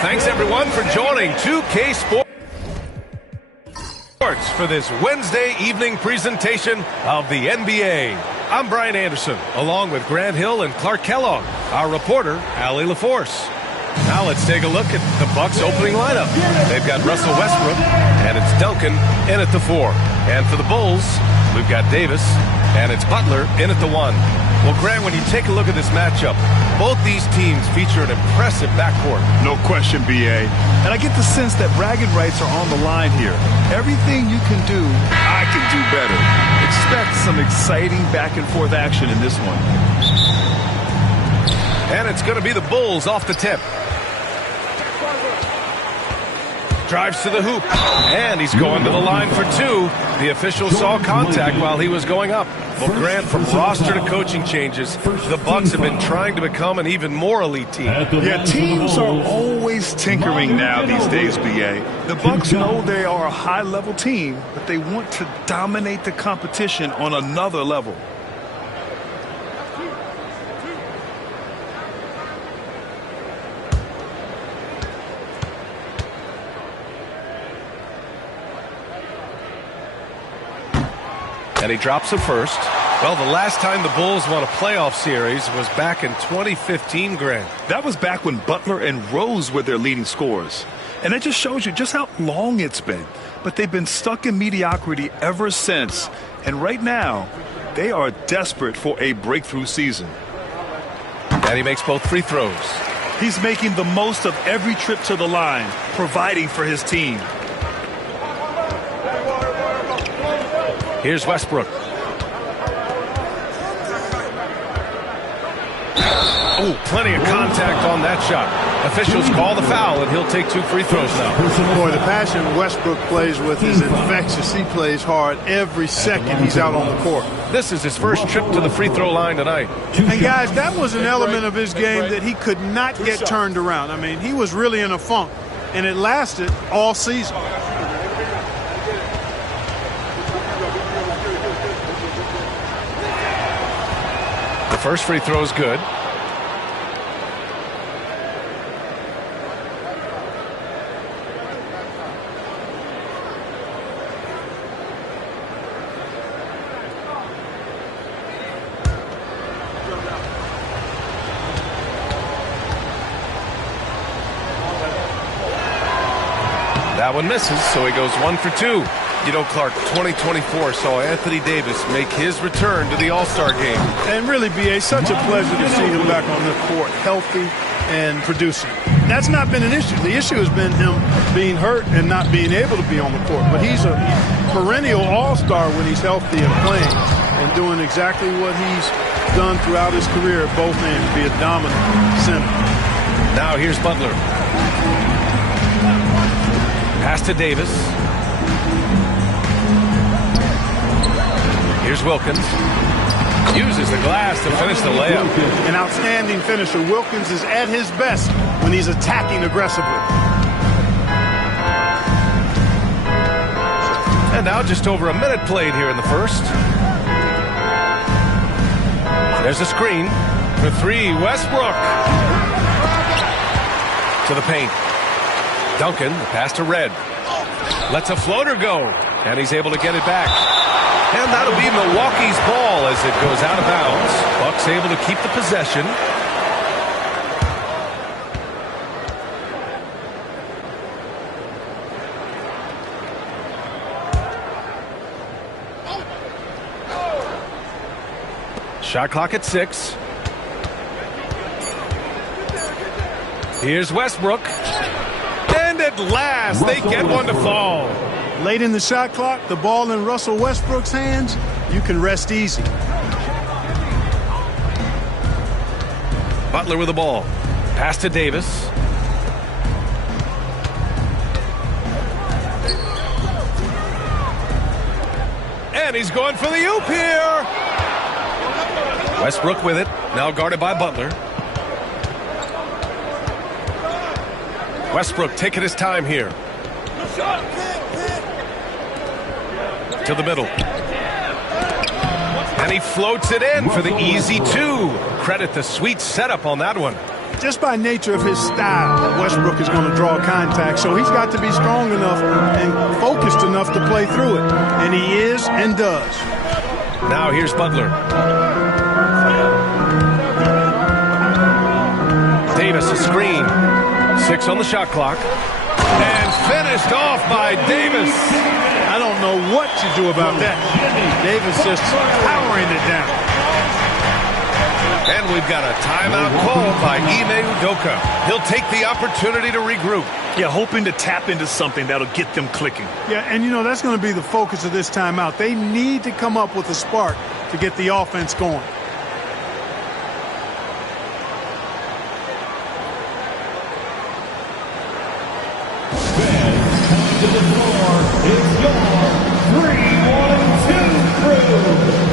Thanks, everyone, for joining 2K Sports for this Wednesday evening presentation of the NBA. I'm Brian Anderson, along with Grant Hill and Clark Kellogg, our reporter, Allie LaForce. Now let's take a look at the Bucks' opening lineup. They've got Russell Westbrook, and it's Duncan in at the 4. And for the Bulls, we've got Davis, and it's Butler in at the 1. Well, Grant, when you take a look at this matchup, both these teams feature an impressive backcourt. No question, B.A. And I get the sense that bragging rights are on the line here. Everything you can do, I can do better. Expect some exciting back-and-forth action in this one. And it's going to be the Bulls off the tip. Drives to the hoop, and he's going to the line for 2. The official saw contact while he was going up. Well, Grant, from roster to coaching changes, the Bucks have been trying to become an even more elite team. Yeah, teams are always tinkering now these days, B.A. The Bucks know they are a high-level team, but they want to dominate the competition on another level. And he drops it first. Well, the last time the Bulls won a playoff series was back in 2015, Grant. That was back when Butler and Rose were their leading scorers. And that just shows you just how long it's been. But they've been stuck in mediocrity ever since. And right now, they are desperate for a breakthrough season. And he makes both free throws. He's making the most of every trip to the line, providing for his team. Here's Westbrook. Oh, plenty of contact on that shot. Officials call the foul, and he'll take 2 free throws now. Boy, the passion Westbrook plays with is infectious. He plays hard every second he's out on the court. This is his first trip to the free throw line tonight. And, guys, that was an element of his game that he could not get turned around. I mean, he was really in a funk, and it lasted all season. The first free throw is good. That one misses, so he goes 1 for 2. You know, Clark, 2024 saw Anthony Davis make his return to the All-Star game. And really, B.A., such a pleasure to see him back on the court, healthy and producing. That's not been an issue. The issue has been him being hurt and not being able to be on the court. But he's a perennial all-star when he's healthy and playing and doing exactly what he's done throughout his career at both ends, be a dominant center. Now here's Butler. Pass to Davis. Here's Wilkins. Uses the glass to finish the layup. An outstanding finisher. Wilkins is at his best when he's attacking aggressively. And now just over a minute played here in the first. There's a screen for 3. Westbrook to the paint. Duncan, the pass to Red. Lets a floater go, and he's able to get it back. And that'll be Milwaukee's ball as it goes out of bounds. Bucks able to keep the possession. Shot clock at 6. Here's Westbrook. And at last, they get one to fall. Late in the shot clock, the ball in Russell Westbrook's hands, you can rest easy. Butler with the ball. Pass to Davis. And he's going for the oop here. Westbrook with it. Now guarded by Butler. Westbrook taking his time here. To the middle. And he floats it in for the easy 2. Credit the sweet setup on that one. Just by nature of his style, Westbrook is going to draw contact, so he's got to be strong enough and focused enough to play through it. And he is and does. Now here's Butler. Davis a screen. 6 on the shot clock. And finished off by Davis. I don't know what you do about that. Davis just powering it down. And we've got a timeout called by Ime Udoka. He'll take the opportunity to regroup. Yeah, hoping to tap into something that'll get them clicking. Yeah, and you know, that's going to be the focus of this timeout. They need to come up with a spark to get the offense going. To the floor is your 3-1-2 crew.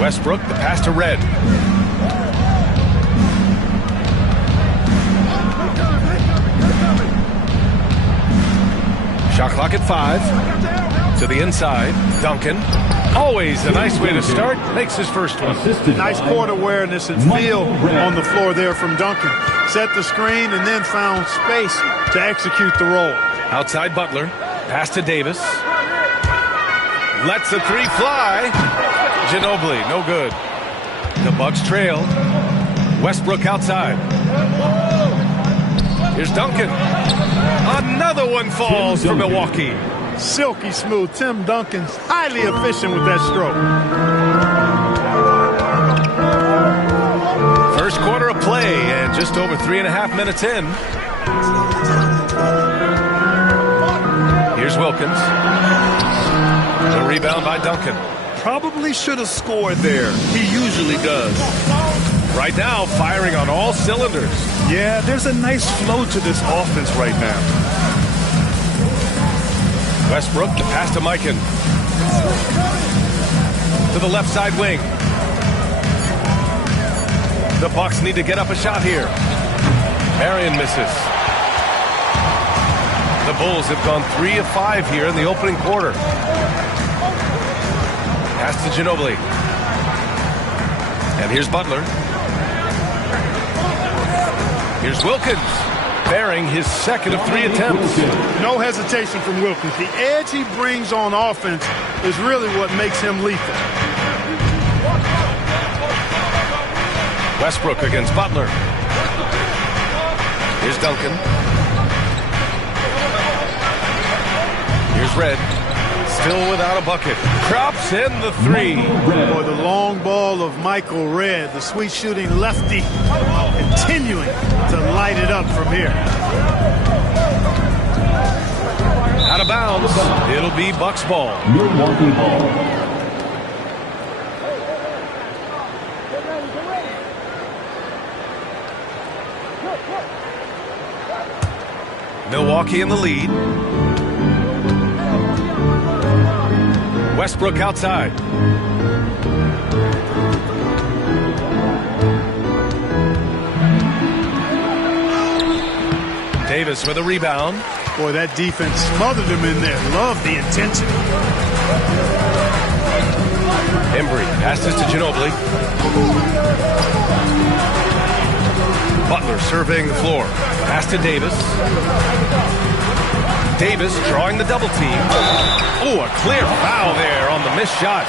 Westbrook, the pass to Red. Shot clock at 5. To the inside. Duncan. Always a nice way to start. Makes his first one. Nice court awareness and feel on the floor there from Duncan. Set the screen and then found space to execute the roll. Outside Butler. Pass to Davis. Lets the three fly. Ginobili, no good. The Bucks trail. Westbrook outside. Here's Duncan. Another one falls for Milwaukee. Silky smooth. Tim Duncan's highly efficient with that stroke. First quarter of play and just over 3.5 minutes in. Here's Wilkins. The rebound by Duncan. Probably should have scored there. He usually does. Right now, firing on all cylinders. Yeah, there's a nice flow to this offense right now. Westbrook, the pass to Mikan. To the left side wing. The Bucks need to get up a shot here. Marion misses. The Bulls have gone 3 of 5 here in the opening quarter. Pass to Ginobili. And here's Butler. Here's Wilkins, bearing his second of 3 attempts. No hesitation from Wilkins. The edge he brings on offense is really what makes him lethal. Westbrook against Butler. Here's Duncan. Here's Red. Still without a bucket. Drops in the 3. Boy, the long ball of Michael Red, the sweet shooting lefty, continuing to light it up from here. Out of bounds. It'll be Bucks ball. Milwaukee ball. Milwaukee in the lead. Westbrook outside. Davis with a rebound. Boy, that defense smothered him in there. Love the intensity. Embry passes to Ginobili. Butler surveying the floor. Pass to Davis. Davis drawing the double team. Oh, a clear foul there on the missed shot.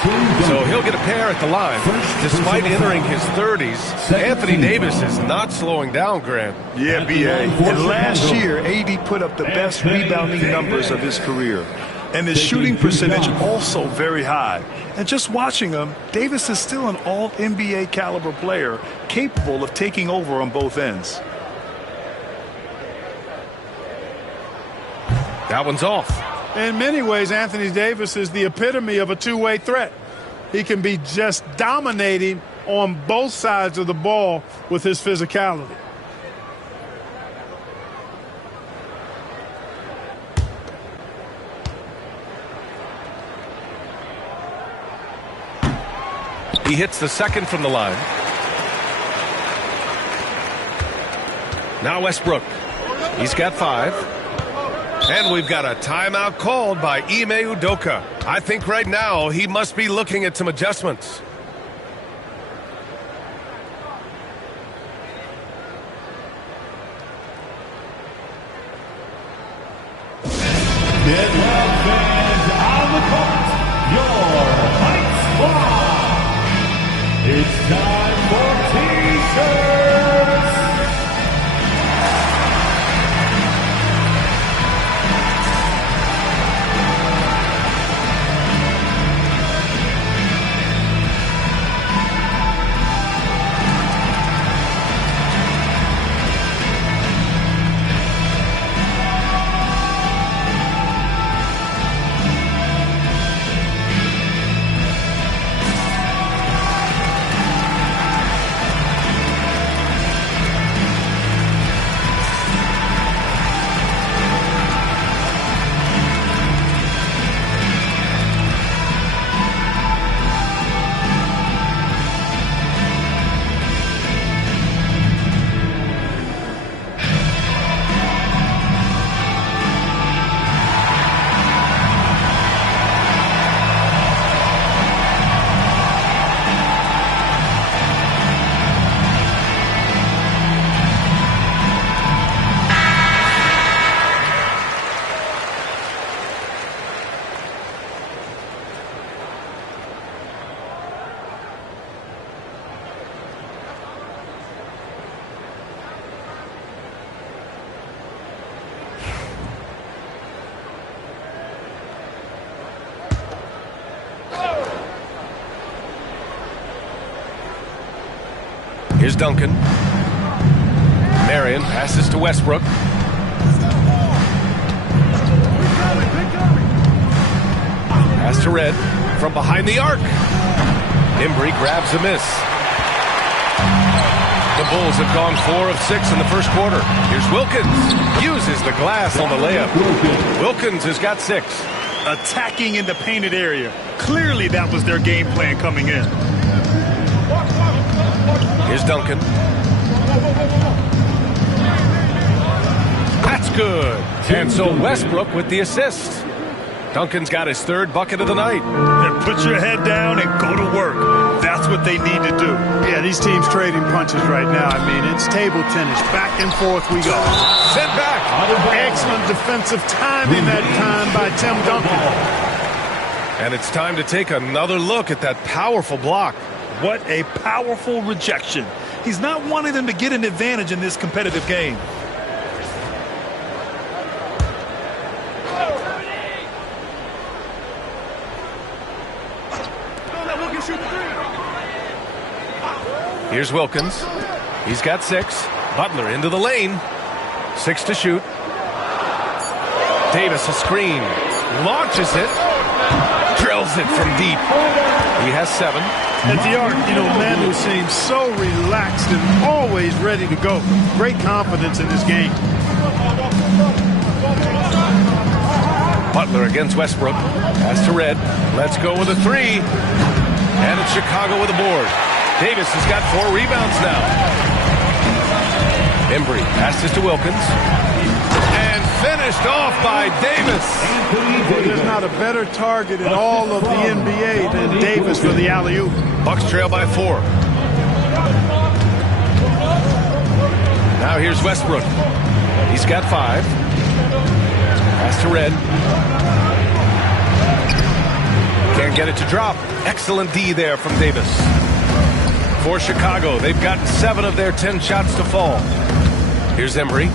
So he'll get a pair at the line. Despite entering his 30s, Anthony Davis is not slowing down, Grant. Yeah, B.A. And last year, AD put up the best rebounding numbers of his career. And his shooting percentage also very high. And just watching him, Davis is still an all-NBA caliber player, capable of taking over on both ends. That one's off. In many ways, Anthony Davis is the epitome of a two-way threat. He can be just dominating on both sides of the ball with his physicality. He hits the second from the line. Now Westbrook. He's got 5. And we've got a timeout called by Ime Udoka. I think right now he must be looking at some adjustments. Get loud fans on the court. Your Heights Squad. It's time for T-shirts. Here's Duncan. Marion passes to Westbrook. Pass to Red from behind the arc. Embry grabs a miss. The Bulls have gone 4 of 6 in the first quarter. Here's Wilkins. Uses the glass on the layup. Wilkins has got 6. Attacking in the painted area. Clearly that was their game plan coming in. Here's Duncan. That's good. And so Westbrook with the assist. Duncan's got his 3rd bucket of the night. And put your head down and go to work. That's what they need to do. Yeah, these teams trading punches right now. I mean, it's table tennis. Back and forth we go. Sent back. Excellent defensive timing that time by Tim Duncan. And it's time to take another look at that powerful block. What a powerful rejection. He's not wanting them to get an advantage in this competitive game. Here's Wilkins. He's got 6. Butler into the lane. 6 to shoot. Davis a screen. Launches it. Drills it from deep. He has 7. At the arc, you know, Manu seems so relaxed and always ready to go. Great confidence in this game. Butler against Westbrook. Pass to Red. Let's go with a 3. And it's Chicago with a board. Davis has got 4 rebounds now. Embry passes to Wilkins. And finished off by Davis. There's not a better target in all of the NBA than Davis for the alley-oop. Bucks trail by 4. Now here's Westbrook. He's got 5. Pass to Red. Can't get it to drop. Excellent D there from Davis. For Chicago, they've gotten 7 of their 10 shots to fall. Here's Embry.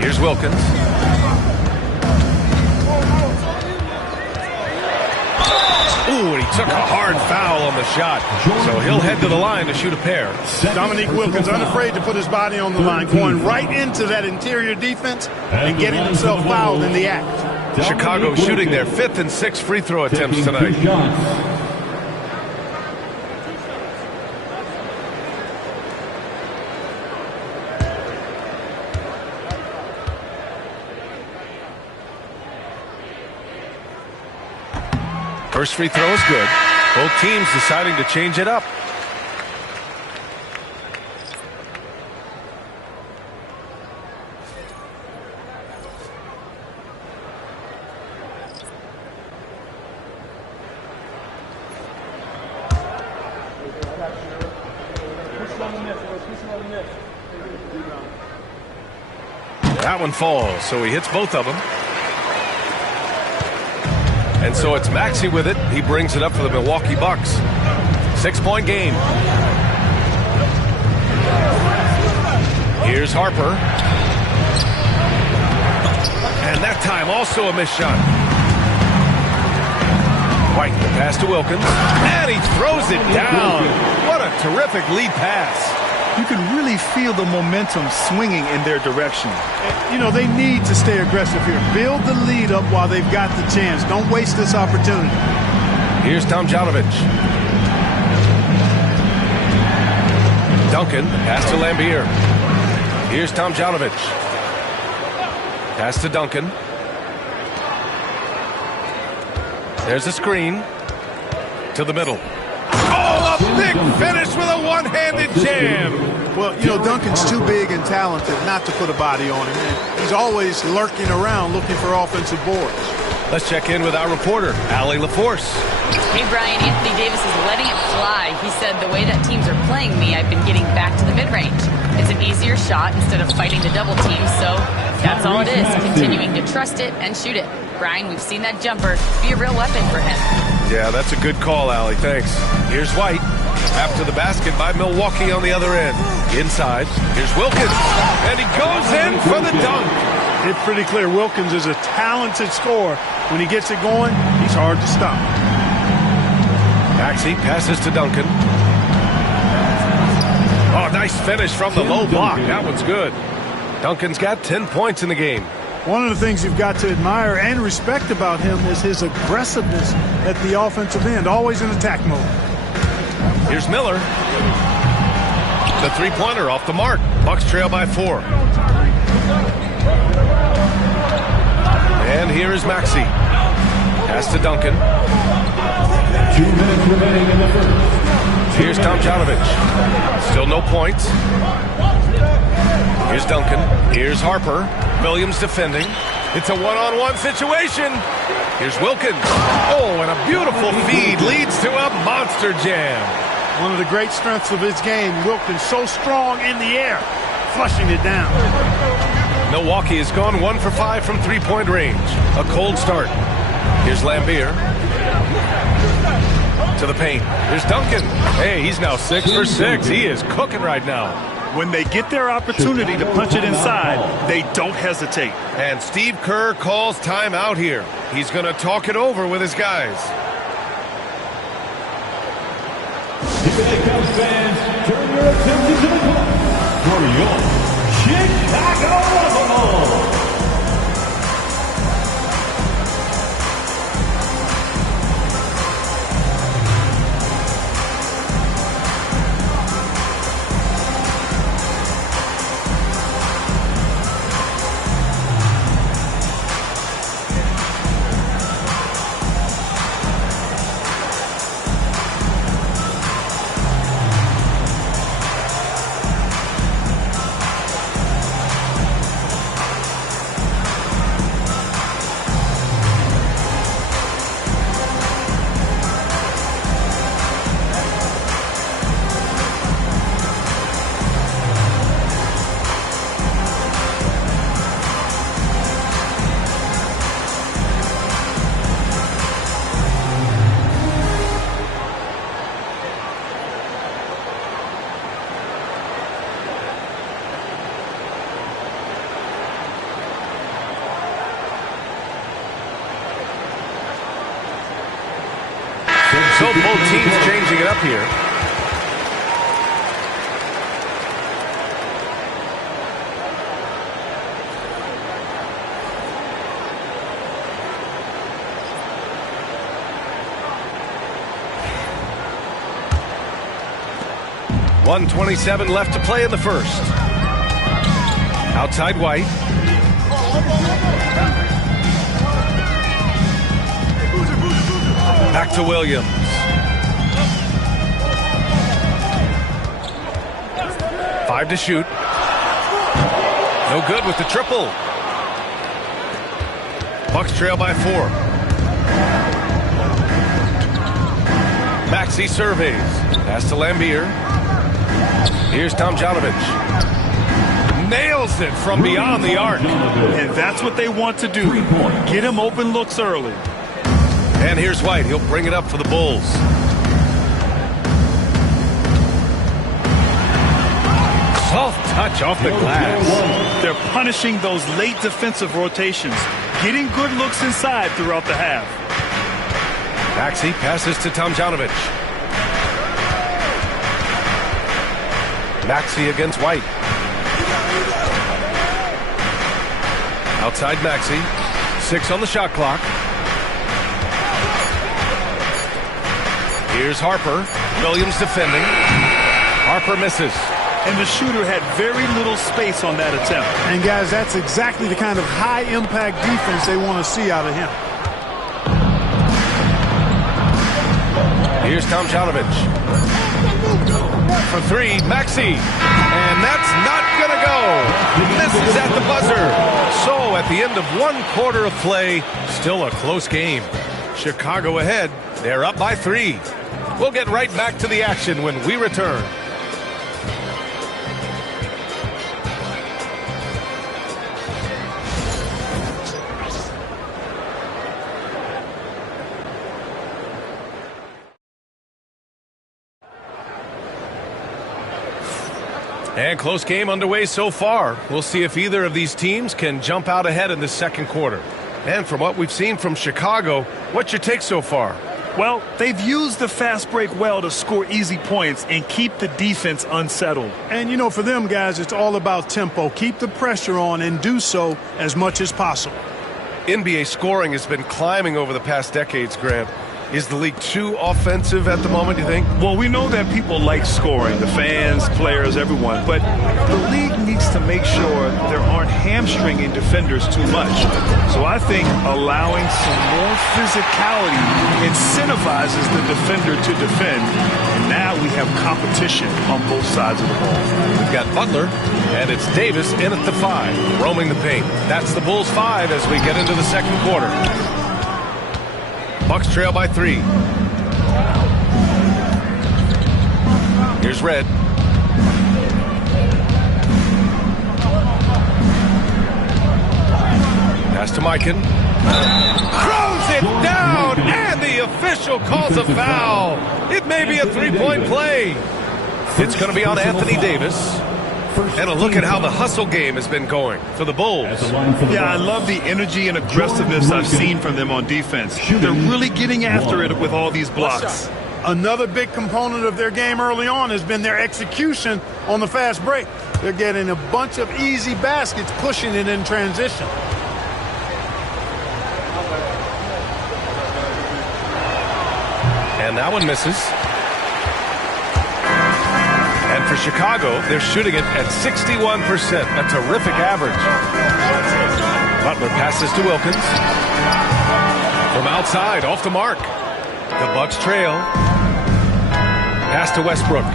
Here's Wilkins. Ooh, and he took a hard foul on the shot. So he'll head to the line to shoot a pair. Dominique Wilkins unafraid to put his body on the line, going right into that interior defense and getting himself fouled in the act. Chicago shooting their 5th and 6th free throw attempts tonight. First free throw is good. Both teams deciding to change it up. That one falls, so he hits both of them. And so it's Maxey with it. He brings it up for the Milwaukee Bucks. 6-point game. Here's Harper. And that time also a missed shot. White, the pass to Wilkins. And he throws it down. What a terrific lead pass. You can really feel the momentum swinging in their direction. You know, they need to stay aggressive here. Build the lead up while they've got the chance. Don't waste this opportunity. Here's Tomjanovich. Duncan, pass to Lambier. Here's Tomjanovich. Pass to Duncan. There's a screen. To the middle. Oh, a big finish with a one-handed jam. Well, you know, Duncan's too big and talented not to put a body on him. He's always lurking around looking for offensive boards. Let's check in with our reporter, Allie LaForce. Hey, Brian, Anthony Davis is letting it fly. He said, the way that teams are playing me, I've been getting back to the mid-range. It's an easier shot instead of fighting the double team, so that's all it is, continuing to trust it and shoot it. Brian, we've seen that jumper be a real weapon for him. Yeah, that's a good call, Allie. Thanks. Here's White. Tapped to the basket by Milwaukee on the other end. Inside. Here's Wilkins. And he goes in for the dunk. It's pretty clear Wilkins is a talented scorer. When he gets it going, he's hard to stop. Maxey passes to Duncan. Oh, nice finish from the low block. That one's good. Duncan's got 10 points in the game. One of the things you've got to admire and respect about him is his aggressiveness at the offensive end, always in attack mode. Here's Miller. The three-pointer off the mark. Bucks trail by 4. And here is Maxey. Pass to Duncan. 2 minutes remaining in the first. Here's Tomjanovich. Still no points. Here's Duncan. Here's Harper. Williams defending. It's a one-on-one situation. Here's Wilkins. Oh, and a beautiful feed leads to a monster jam. One of the great strengths of his game, Wilkins so strong in the air, flushing it down. Milwaukee has gone 1 for 5 from three-point range. A cold start. Here's Lambier. To the paint. Here's Duncan. Hey, he's now 6 for 6. He is cooking right now. When they get their opportunity to punch it inside, they don't hesitate. And Steve Kerr calls timeout here. He's going to talk it over with his guys. Here they come, fans. Turn your attention to the clock for your Chicago Bulls. show both teams changing it up here. .127 left to play in the first. Outside White. Back to Williams. Five to shoot. No good with the triple. Bucks trail by 4. Maxey surveys. Pass to Lambier. Here's Tomjanovich. Nails it from beyond the arc. And that's what they want to do. Get him open looks early. And here's White. He'll bring it up for the Bulls. Soft touch off the glass. They're punishing those late defensive rotations. Getting good looks inside throughout the half. Maxey passes to Tomjanovich. Maxey against White. Outside Maxey. 6 on the shot clock. Here's Harper. Williams defending. Harper misses. And the shooter had very little space on that attempt. And guys, that's exactly the kind of high-impact defense they want to see out of him. Here's Tomjanovich. For 3, Maxey. And that's not going to go. Misses at the buzzer. So at the end of 1 quarter of play, still a close game. Chicago ahead. They're up by 3. We'll get right back to the action when we return. And close game underway so far. We'll see if either of these teams can jump out ahead in the second quarter. And from what we've seen from Chicago, what's your take so far? Well, they've used the fast break well to score easy points and keep the defense unsettled. And, you know, for them, guys, it's all about tempo. Keep the pressure on and do so as much as possible. NBA scoring has been climbing over the past decades, Grant. Is the league too offensive at the moment, do you think? Well, we know that people like scoring, the fans, players, everyone, but the league needs to make sure there aren't hamstringing defenders too much. So I think allowing some more physicality incentivizes the defender to defend, and now we have competition on both sides of the ball. We've got Butler, and it's Davis in at the 5, roaming the paint. That's the Bulls' 5 as we get into the second quarter. Bucks trail by 3. Here's Red. Pass to Mikan. Throws it down, and the official calls a foul. It may be a 3-point play. It's going to be on Anthony Davis. And a look at how the hustle game has been going for the Bulls. Yeah, I love the energy and aggressiveness I've seen from them on defense. They're really getting after it with all these blocks. Another big component of their game early on has been their execution on the fast break. They're getting a bunch of easy baskets, pushing it in transition. And that one misses. And for Chicago, they're shooting it at 61%, a terrific average. Butler passes to Wilkins. From outside, off the mark. The Bucks trail. Pass to Westbrook.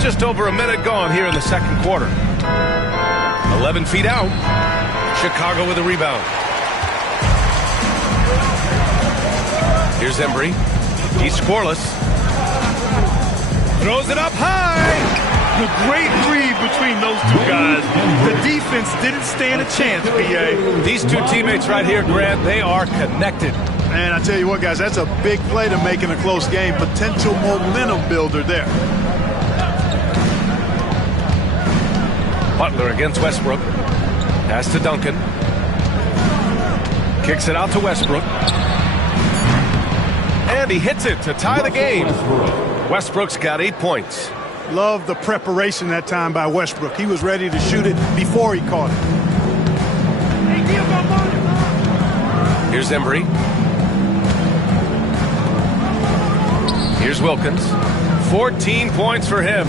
Just over a minute gone here in the second quarter. 11 feet out. Chicago with a rebound. Here's Embry. He's scoreless. Throws it up high. The great read between those two guys. The defense didn't stand a chance, B.A. These two teammates right here, Grant, they are connected. And I tell you what, guys, that's a big play to make in a close game. Potential momentum builder there. Butler against Westbrook. Pass to Duncan. Kicks it out to Westbrook. And he hits it to tie the game. Westbrook's got 8 points. Love the preparation that time by Westbrook. He was ready to shoot it before he caught it. Here's Embry. Here's Wilkins. 14 points for him.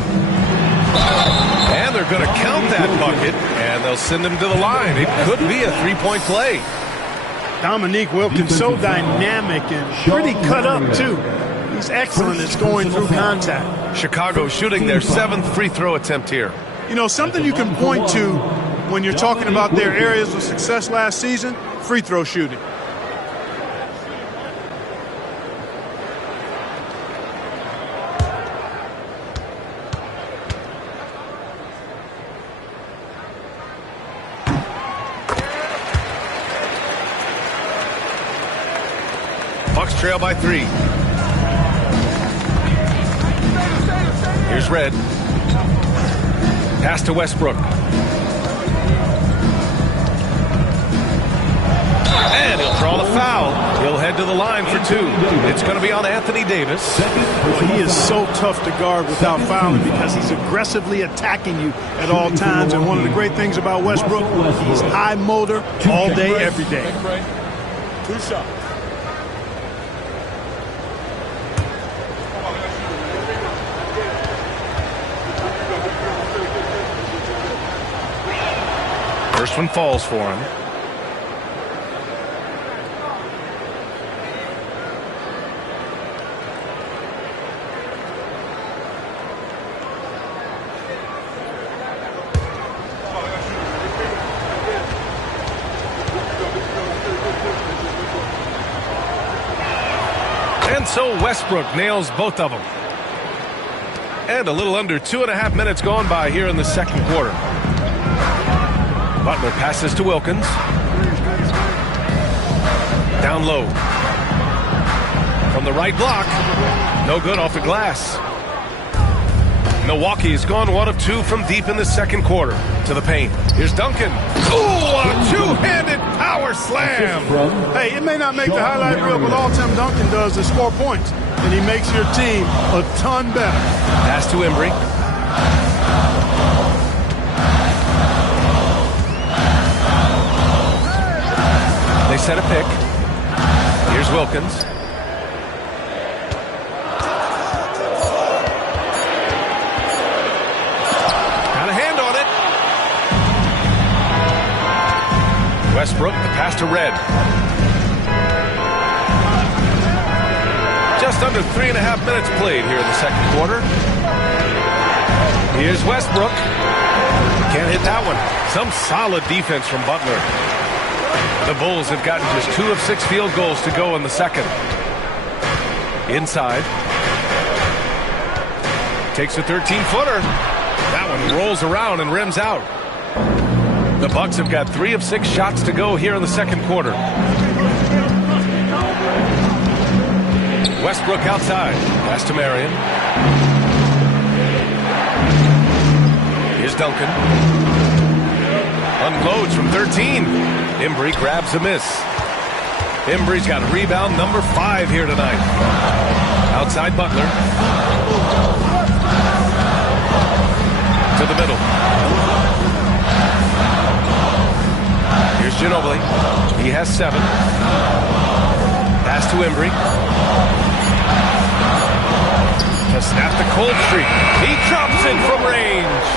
And they're going to count that bucket, and they'll send him to the line. It could be a three-point play. Dominique Wilkins, so dynamic and pretty cut up, too. He's excellent at scoring through contact. Chicago shooting their 7th free throw attempt here. You know, something you can point to when you're talking about their areas of success last season, free throw shooting. Bucks trail by 3. Here's Red. Pass to Westbrook. And he'll draw the foul. He'll head to the line for 2. It's going to be on Anthony Davis. Well, he is so tough to guard without fouling because he's aggressively attacking you at all times. And one of the great things about Westbrook, he's high motor all day, every day. 2 shots. First one falls for him. And so Westbrook nails both of them. And a little under 2.5 minutes gone by here in the second quarter. Butler passes to Wilkins. Down low. From the right block. No good off the glass. Milwaukee's gone 1 of 2 from deep in the second quarter. To the paint. Here's Duncan. Ooh, a two-handed power slam. Hey, it may not make the highlight reel, but all Tim Duncan does is score points. And he makes your team a ton better. Pass to Embry. They set a pick. Here's Wilkins. Got a hand on it. Westbrook, the pass to Red. Just under 3.5 minutes played here in the second quarter. Here's Westbrook. Can't hit that one. Some solid defense from Butler. The Bulls have gotten just 2 of 6 field goals to go in the second. Inside. Takes a 13-footer. That one rolls around and rims out. The Bucks have got 3 of 6 shots to go here in the second quarter. Westbrook outside. Pass to Marion. Here's Duncan. Unloads from 13. Embry grabs a miss. Embry's got rebound number 5 here tonight. Outside Butler. To the middle. Here's Ginobili. He has 7. Pass to Embry. To snap the cold streak. He drops in from range.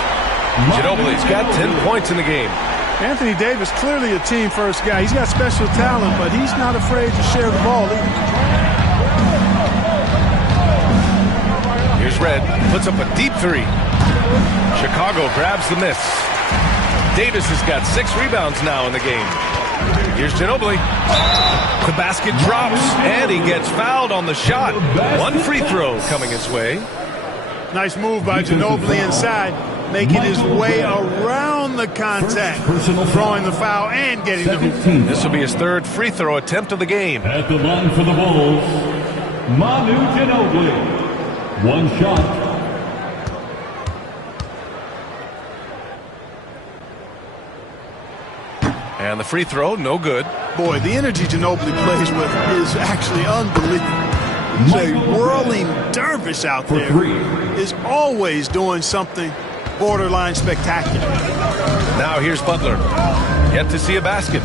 Ginobili's got 10 points in the game. Anthony Davis, clearly a team-first guy. He's got special talent, but he's not afraid to share the ball either. Here's Red. Puts up a deep 3. Chicago grabs the miss. Davis has got 6 rebounds now in the game. Here's Ginobili. The basket drops, and he gets fouled on the shot. 1 free throw coming his way. Nice move by Ginobili inside, making his way around the contact, drawing the foul and getting the hoop. This will be his 3rd free throw attempt of the game. At the line for the Bulls, Manu Ginobili. 1 shot. And And the free throw, no good. Boy, the energy Ginobili plays with is actually unbelievable. He's a whirling dervish out there. Is always doing something borderline spectacular. Now here's Butler. Yet to see a basket.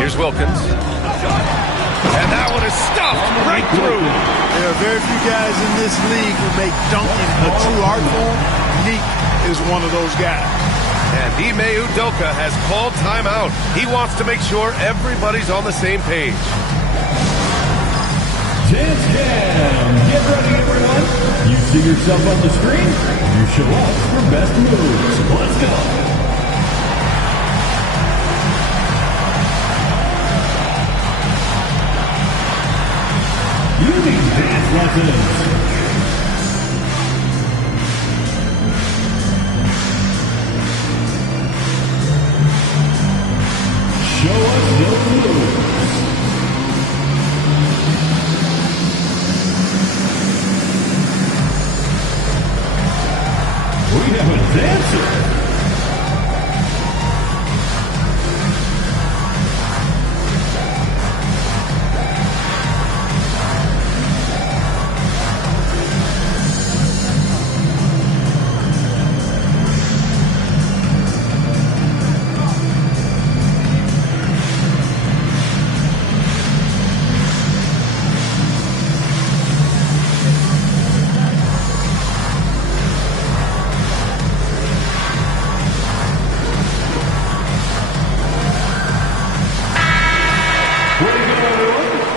Here's Wilkins. And that one is stuffed right through. There are very few guys in this league who make dunking a true art form. Nico is one of those guys. And Ime Udoka has called timeout. He wants to make sure everybody's on the same page. Dance Cam. Get ready, everyone. You see yourself on the screen. You show up for best moves. Let's go. You need dance lessons. Show us your moves. We have a dancer.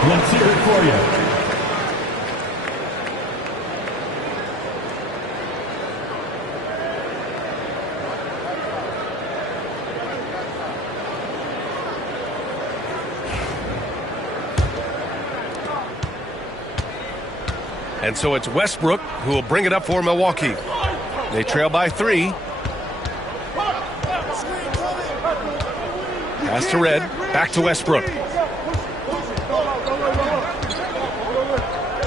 Let's hear it for you. And so it's Westbrook who will bring it up for Milwaukee. They trail by 3. Pass to Red. Back to Westbrook.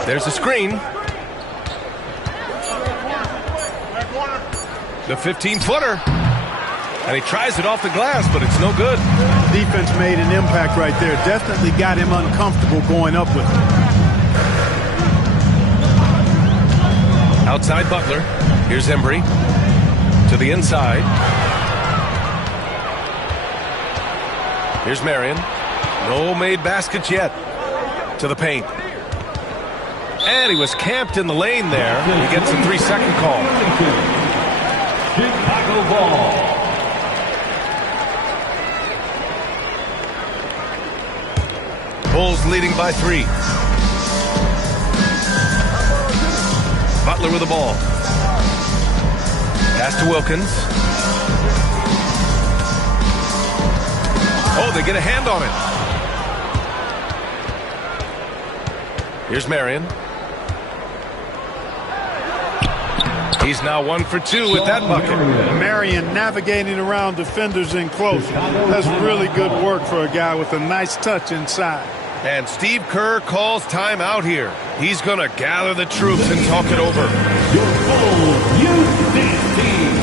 There's a screen. The 15-footer. And he tries it off the glass, but it's no good. Defense made an impact right there. Definitely got him uncomfortable going up with it. Outside Butler. Here's Embry. To the inside. Here's Marion. No made baskets yet. To the paint. And he was camped in the lane there. He gets a 3-second call. Chicago ball. Bulls leading by 3. Butler with the ball. Pass to Wilkins. Oh, they get a hand on it. Here's Marion. He's now 1 for 2 with that bucket. Marion navigating around defenders in close. That's really good work for a guy with a nice touch inside. And Steve Kerr calls timeout here. He's going to gather the troops and talk it over. Your Bulls Youth Dance Team.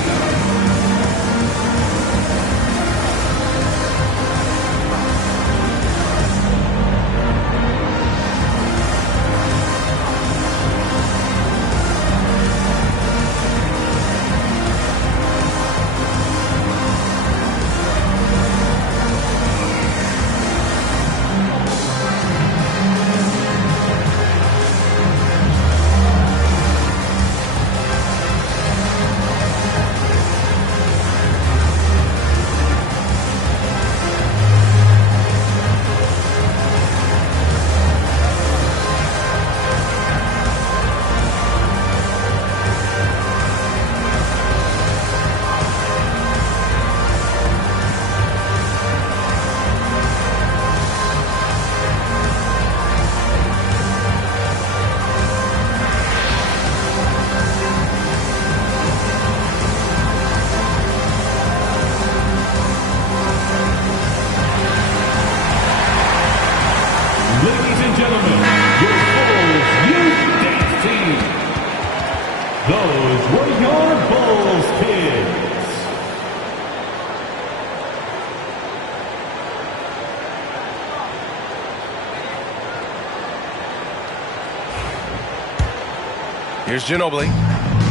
Here's Ginobili.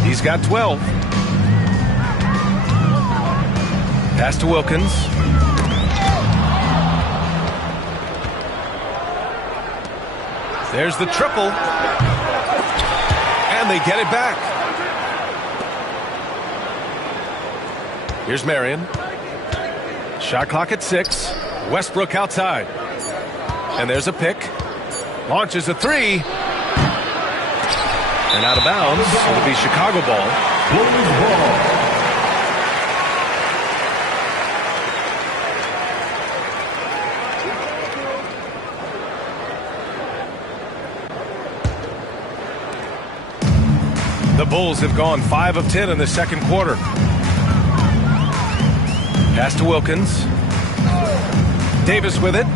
He's got 12. Pass to Wilkins. There's the triple. And they get it back. Here's Marion. Shot clock at 6. Westbrook outside. And there's a pick. Launches a three. And out of bounds. It'll be Chicago ball. The Bulls have gone 5 of 10 in the second quarter. Pass to Wilkins. Davis with it.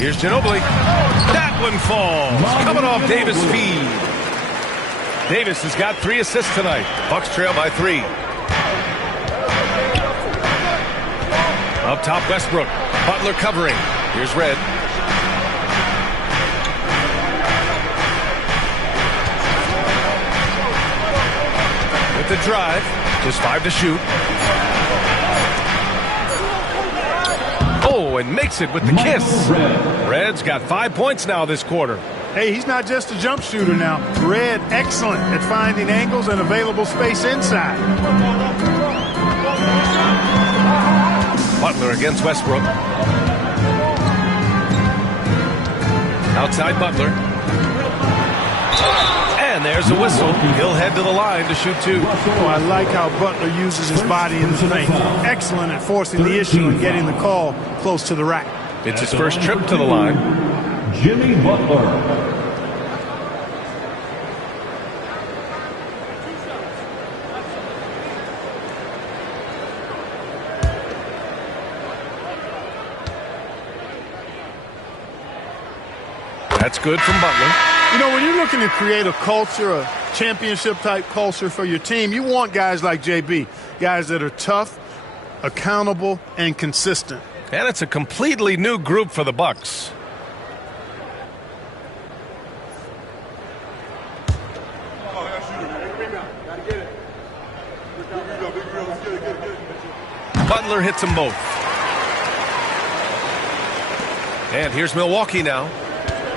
Here's Ginobili. That one falls. Coming off Davis' feed. Davis has got 3 assists tonight. Bucks trail by 3. Up top, Westbrook. Butler covering. Here's Red. With the drive. Just 5 to shoot. Oh, and makes it with the kiss. Red's got 5 points now this quarter. Hey, he's not just a jump shooter now. Red, excellent at finding angles and available space inside. Butler against Westbrook. Outside Butler. And there's a whistle. He'll head to the line to shoot 2. Oh, I like how Butler uses his body in the paint. Excellent at forcing the issue and getting the call close to the rack. It's his first trip to the line. Jimmy Butler. That's good from Butler. You know, when you're looking to create a culture, a championship-type culture for your team, you want guys like JB, guys that are tough, accountable, and consistent. And it's a completely new group for the Bucks. Butler hits them both. And here's Milwaukee now.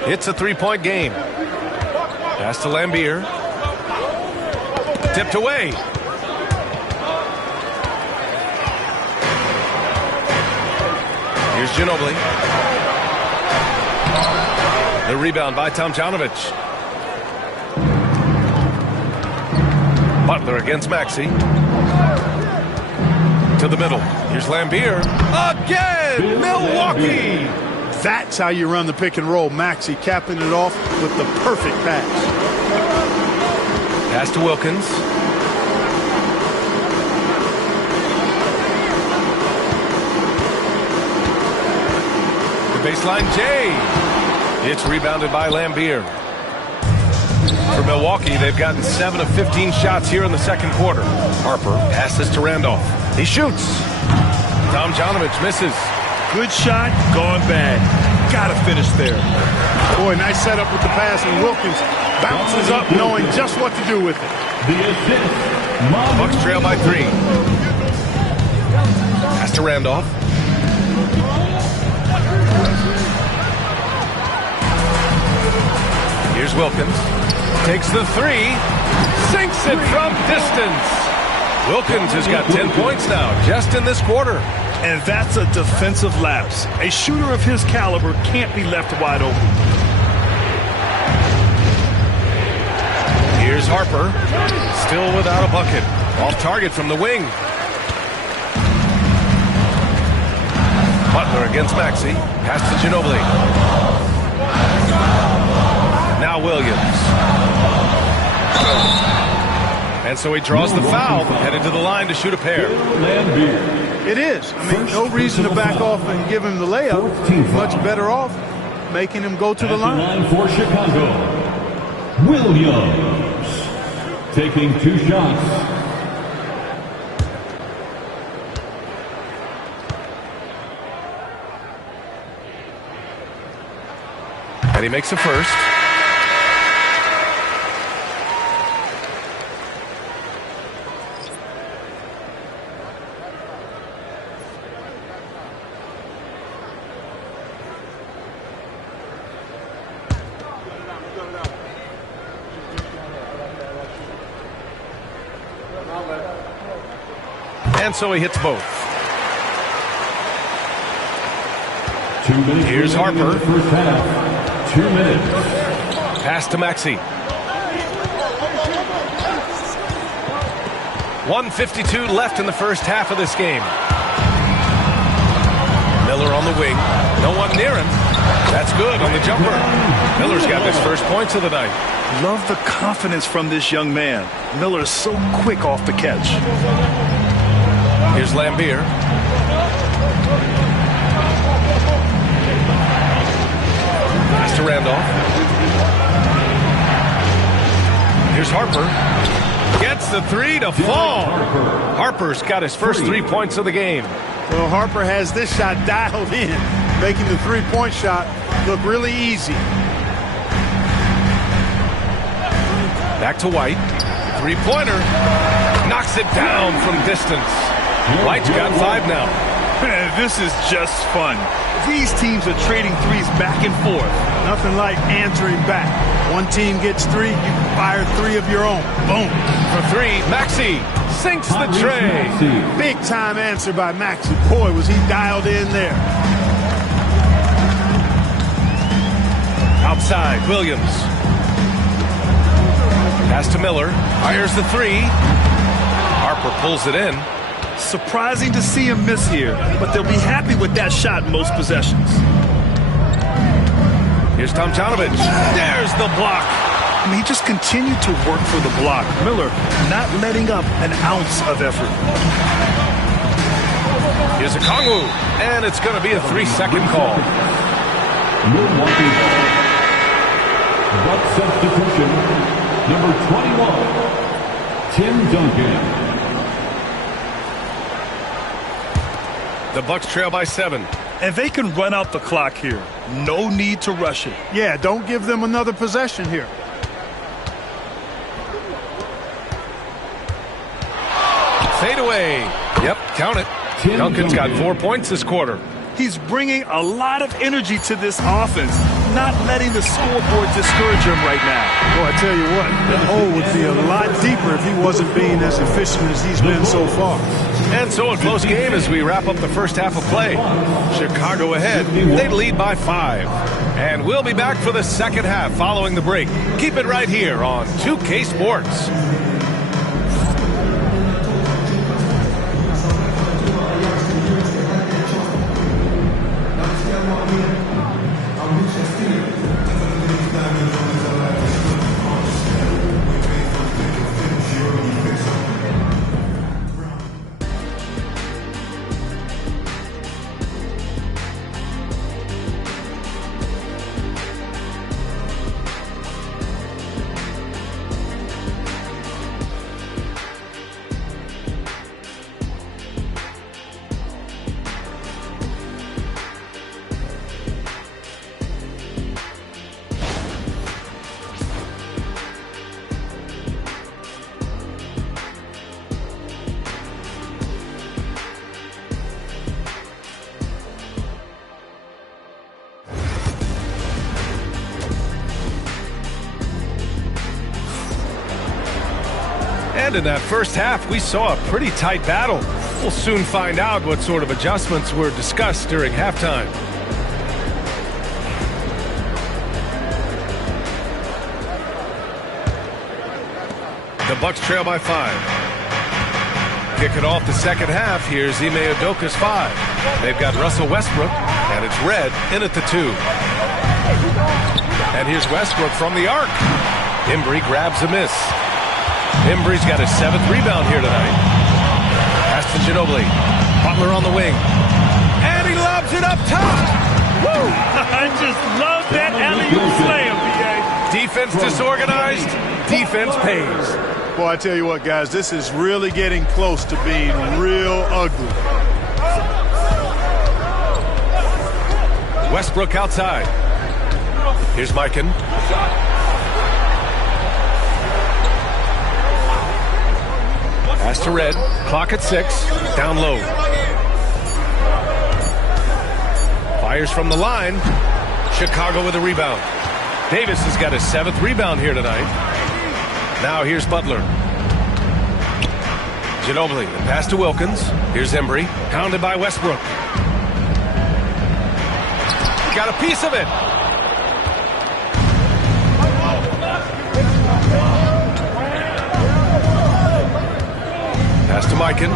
It's a 3-point game. Pass to Lambier. Tipped away. Here's Ginobili. The rebound by Tomjanovich. Butler against Maxey. To the middle. Here's Lambier. Again! Milwaukee! That's how you run the pick and roll. Maxey capping it off with the perfect pass. Pass to Wilkins. The baseline J. It's rebounded by Lambier. For Milwaukee, they've gotten 7 of 15 shots here in the second quarter. Harper passes to Randolph. He shoots. Tomjanovich misses. Good shot, gone bad. Gotta finish there. Boy, nice setup with the pass, and Wilkins bounces up knowing just what to do with it. The assist. Bucks trail by 3. Pass to Randolph. Here's Wilkins. Takes the 3. Sinks it from distance. Wilkins has got 10 points now just in this quarter. And that's a defensive lapse. A shooter of his caliber can't be left wide open. Here's Harper. Still without a bucket. Off target from the wing. Butler against Maxey. Pass to Ginobili. Now Williams. And so he draws the foul, headed to the line to shoot a pair. It is. I mean, no reason to back off and give him the layup. Much better off making him go to the line. For Chicago, Williams taking 2 shots. And he makes a first. And so he hits both. 2 minutes. Here's Harper. In the first half. 2 minutes. Pass to Maxey. 1:52 left in the first half of this game. Miller on the wing. No one near him. That's good on the jumper. Miller's got his first points of the night. Love the confidence from this young man. Miller is so quick off the catch. Here's Lambier. Pass to Randolph. Here's Harper. Gets the three to fall. Harper's got his first 3 points of the game. Well, Harper has this shot dialed in, making the three-point shot look really easy. Back to White. Three-pointer. Knocks it down from distance. White's got 5 now. Man, this is just fun. These teams are trading threes back and forth. Nothing like answering back. One team gets 3, you can fire 3 of your own. Boom. For 3, Maxey sinks the tray. Big-time answer by Maxey. Boy, was he dialed in there. Outside, Williams. Pass to Miller. Fires the 3. Harper pulls it in. Surprising to see him miss here, but they'll be happy with that shot in most possessions. Here's Tomjanovich. There's the block. I mean, he just continued to work for the block. Miller not letting up an ounce of effort. Here's a Kongwu, and it's going to be a 3-second call. Milwaukee ball. Buck substitution, number 21, Tim Duncan. The Bucks trail by 7. And they can run out the clock here. No need to rush it. Yeah, don't give them another possession here. Fade away. Yep, count it. Duncan's got 4 points this quarter. He's bringing a lot of energy to this offense, not letting the scoreboard discourage him right now. Boy, I tell you what, the hole would be a lot deeper if he wasn't being as efficient as he's been so far. And so a close game as we wrap up the first half of play. Chicago ahead. They lead by 5. And we'll be back for the second half following the break. Keep it right here on 2K Sports. And in that first half, we saw a pretty tight battle. We'll soon find out what sort of adjustments were discussed during halftime. The Bucks trail by 5. Kick it off the second half. Here's Ime Udoka's 5. They've got Russell Westbrook, and it's Red in at the 2. And here's Westbrook from the arc. Embry grabs a miss. Embry's got his 7th rebound here tonight. Pass to Ginobili. Butler on the wing. And he lobs it up top. Woo! I just love that alley-oop slam, B.A. Defense disorganized. Defense pays. Boy, I tell you what, guys, this is really getting close to being real ugly. Westbrook outside. Here's Mikan. Pass to Red. Clock at 6. Down low. Fires from the line. Chicago with a rebound. Davis has got his 7th rebound here tonight. Now here's Butler. Ginobili, the pass to Wilkins. Here's Embry, hounded by Westbrook. Got a piece of it. Pass to Mikan.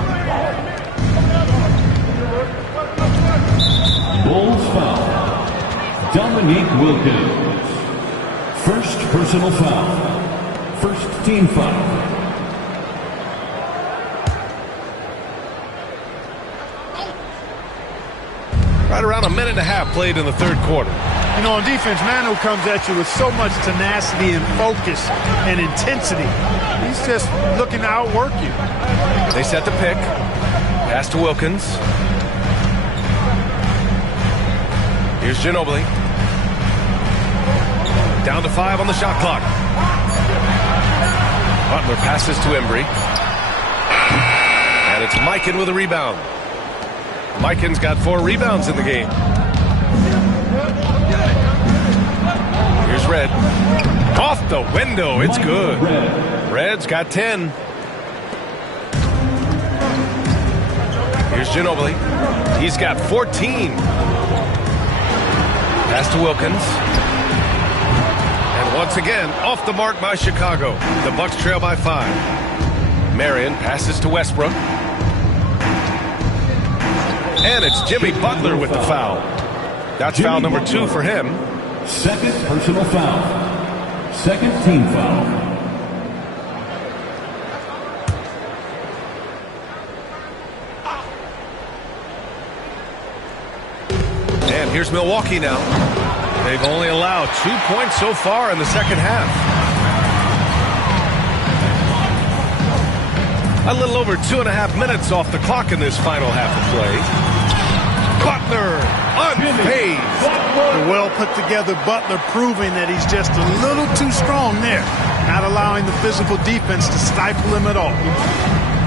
Bulls foul. Dominique Wilkins. First personal foul. First team foul. Right around a minute and a half played in the third quarter. You know, on defense, Manu comes at you with so much tenacity and focus and intensity. He's just looking to outwork you. They set the pick. Pass to Wilkins. Here's Ginobili. Down to 5 on the shot clock. Butler passes to Embry. And it's Mikan with a rebound. Mikan's got 4 rebounds in the game. Here's Red. Off the window. It's good. Red's got 10. Here's Ginobili. He's got 14. Pass to Wilkins. And once again, off the mark by Chicago. The Bucks trail by 5. Marion passes to Westbrook. And it's Jimmy Butler with the foul. That's foul number 2 for him. Second personal foul. Second team foul. And here's Milwaukee now. They've only allowed 2 points so far in the second half. A little over 2.5 minutes off the clock in this final half of play. Butler, unfazed. The well put together Butler proving that he's just a little too strong there. Not allowing the physical defense to stifle him at all.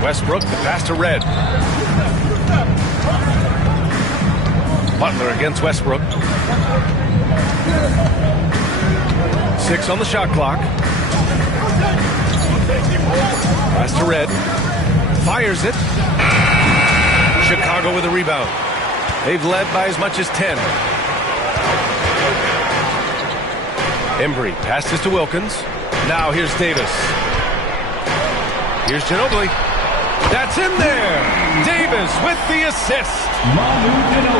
Westbrook, the pass to Red. Butler against Westbrook. 6 on the shot clock. Pass to Red. Fires it. Chicago with a rebound. They've led by as much as 10. Embry passes to Wilkins. Now here's Davis. Here's Ginobili. That's in there. Davis with the assist.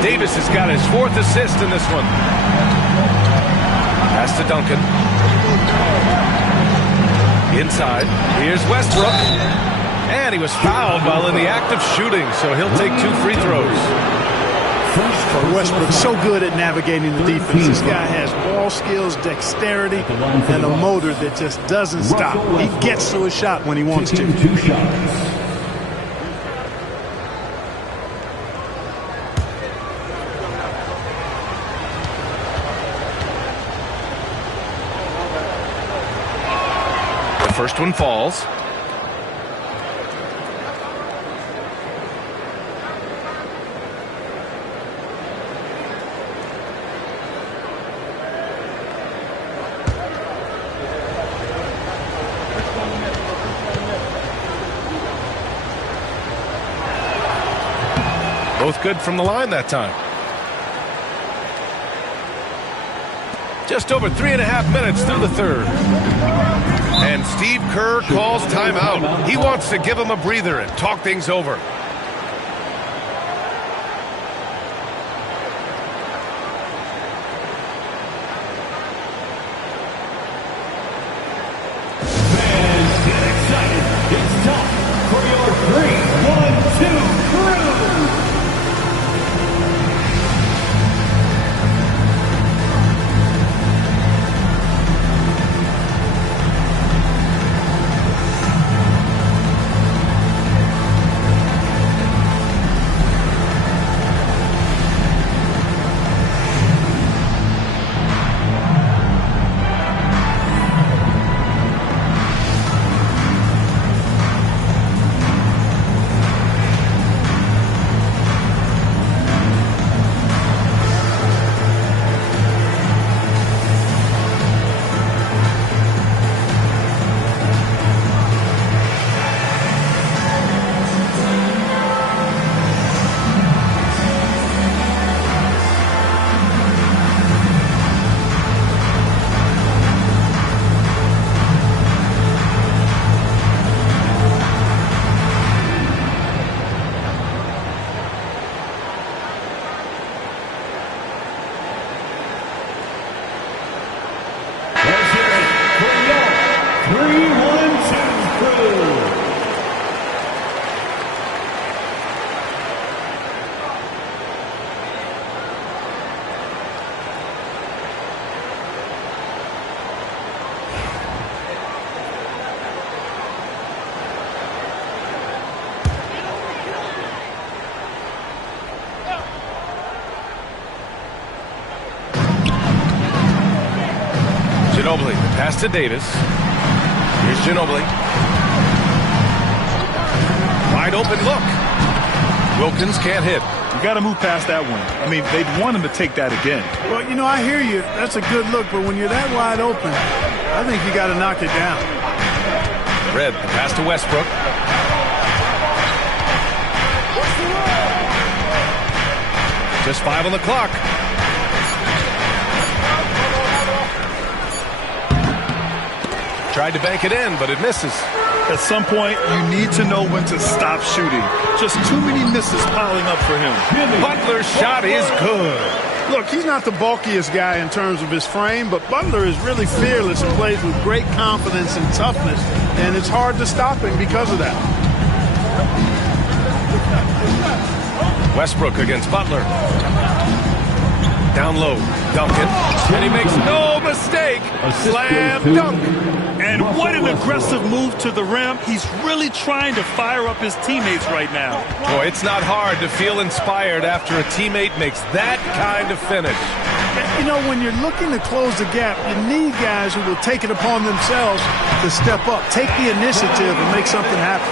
Davis has got his 4th assist in this one. Pass to Duncan. Inside. Here's Westbrook. And he was fouled while in the act of shooting, so he'll take 2 free throws. Westbrook's so good at navigating the defense. This guy has ball skills, dexterity, and a motor that just doesn't stop. He gets to a shot when he wants to. 2 shots. The first one falls. Both good from the line that time. Just over 3.5 minutes through the third. And Steve Kerr calls timeout. He wants to give him a breather and talk things over. Fans, get excited. It's time for your 3-1-2 crew. Ginobili, pass to Davis. Here's Ginobili. Wide open look. Wilkins can't hit. You got to move past that one. I mean, they'd want him to take that again. Well, you know, I hear you. That's a good look, but when you're that wide open, I think you got to knock it down. Red, the pass to Westbrook. Just 5 on the clock. Tried to bank it in, but it misses. At some point, you need to know when to stop shooting. Just too many misses piling up for him. Butler's shot is good. Look, he's not the bulkiest guy in terms of his frame, but Butler is really fearless and plays with great confidence and toughness, and it's hard to stop him because of that. Westbrook against Butler. Down low, Duncan, and he makes no mistake. Slam dunk. And what an aggressive move to the rim. He's really trying to fire up his teammates right now. Boy, it's not hard to feel inspired after a teammate makes that kind of finish. You know, when you're looking to close the gap, you need guys who will take it upon themselves to step up, take the initiative, and make something happen.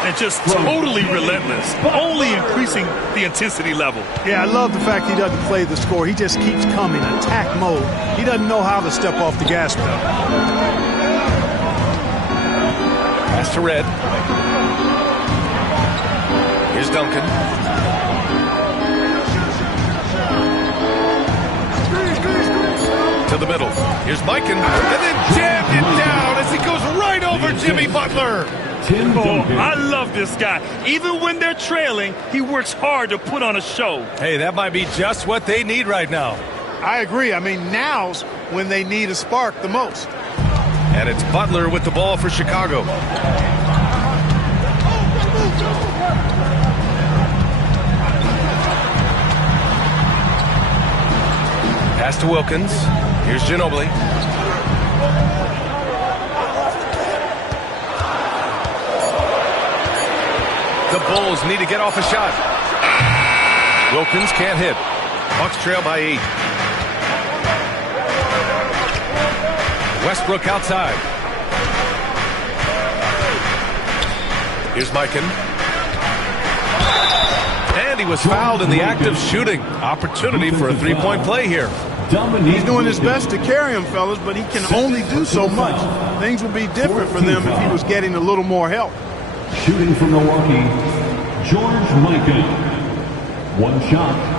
And just totally relentless, only increasing the intensity level. Yeah, I love the fact he doesn't play the score. He just keeps coming, attack mode. He doesn't know how to step off the gas pedal. Pass to Red. Here's Duncan. To the middle. Here's Mikan. And then jammed it down as he goes right over Jimmy Butler. Oh, I love this guy. Even when they're trailing, he works hard to put on a show. Hey, that might be just what they need right now. I agree. I mean, now's when they need a spark the most. And it's Butler with the ball for Chicago. Pass to Wilkins. Here's Ginobili. The Bulls need to get off a shot. Wilkins can't hit. Bucks trail by 8. Westbrook outside. Here's Mikan. And he was fouled in the act of shooting. Opportunity for a three-point play here. He's doing his best to carry him, fellas, but he can only do so much. Things would be different for them if he was getting a little more help. Shooting from Milwaukee, George Mikan. One shot.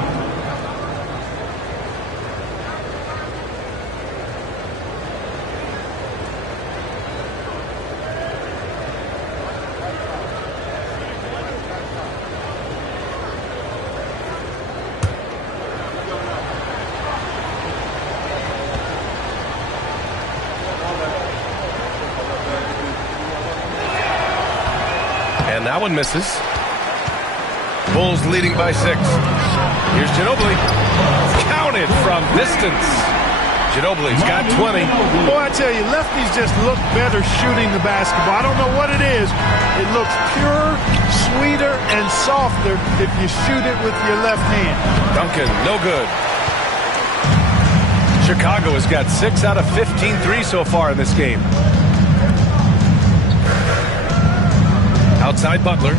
And that one misses. Bulls leading by 6. Here's Ginobili. Counted from distance. Ginobili's got 20. Boy, I tell you, lefties just look better shooting the basketball. I don't know what it is. It looks purer, sweeter, and softer if you shoot it with your left hand. Duncan, no good. Chicago has got 6 out of 15 threes so far in this game. Outside Butler.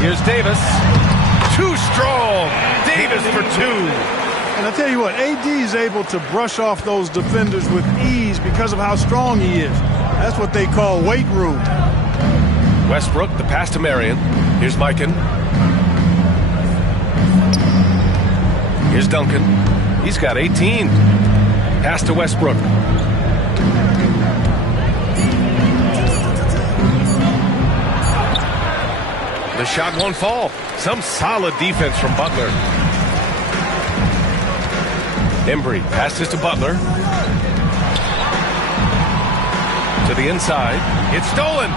Here's Davis. Too strong. Davis for 2. And I tell you what, AD is able to brush off those defenders with ease because of how strong he is. That's what they call weight room. Westbrook, the pass to Marion. Here's Mikan. Here's Duncan. He's got 18. Pass to Westbrook. The shot won't fall. Some solid defense from Butler. Embry passes to Butler. To the inside. It's stolen.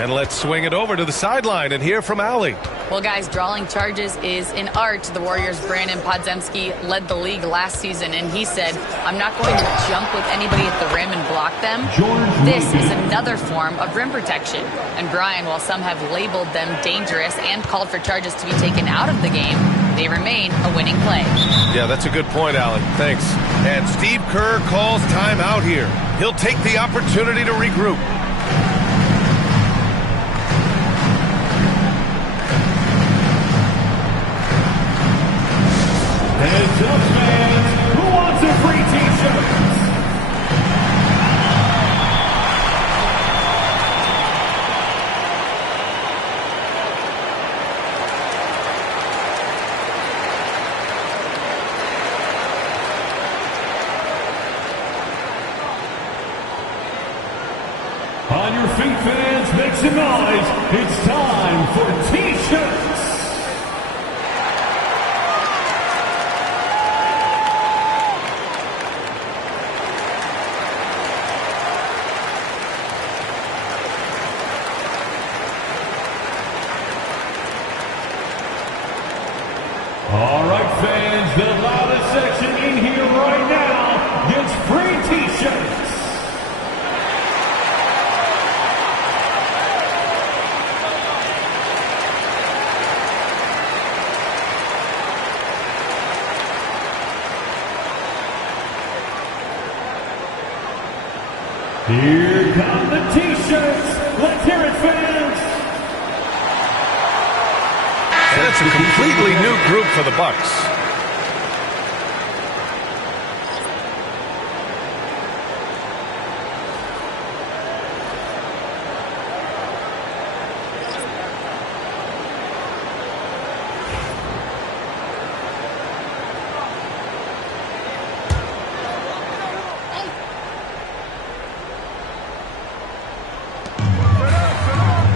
And let's swing it over to the sideline and hear from Allie. Well, guys, drawing charges is an art. The Warriors' Brandon Podziemski led the league last season, and he said, I'm not going to jump with anybody at the rim and block them. This is another form of rim protection. And Brian, while some have labeled them dangerous and called for charges to be taken out of the game, they remain a winning play. Yeah, that's a good point, Allen. Thanks. And Steve Kerr calls timeout here. He'll take the opportunity to regroup. Heads up, fans. Who wants a free t-shirt? On your feet, fans, make some noise. It's time for t-shirts. All right, fans, the loudest section in here right now gets free t-shirts. Here come the t-shirts. Let's hear it, fans. And it's a completely new group for the Bucks.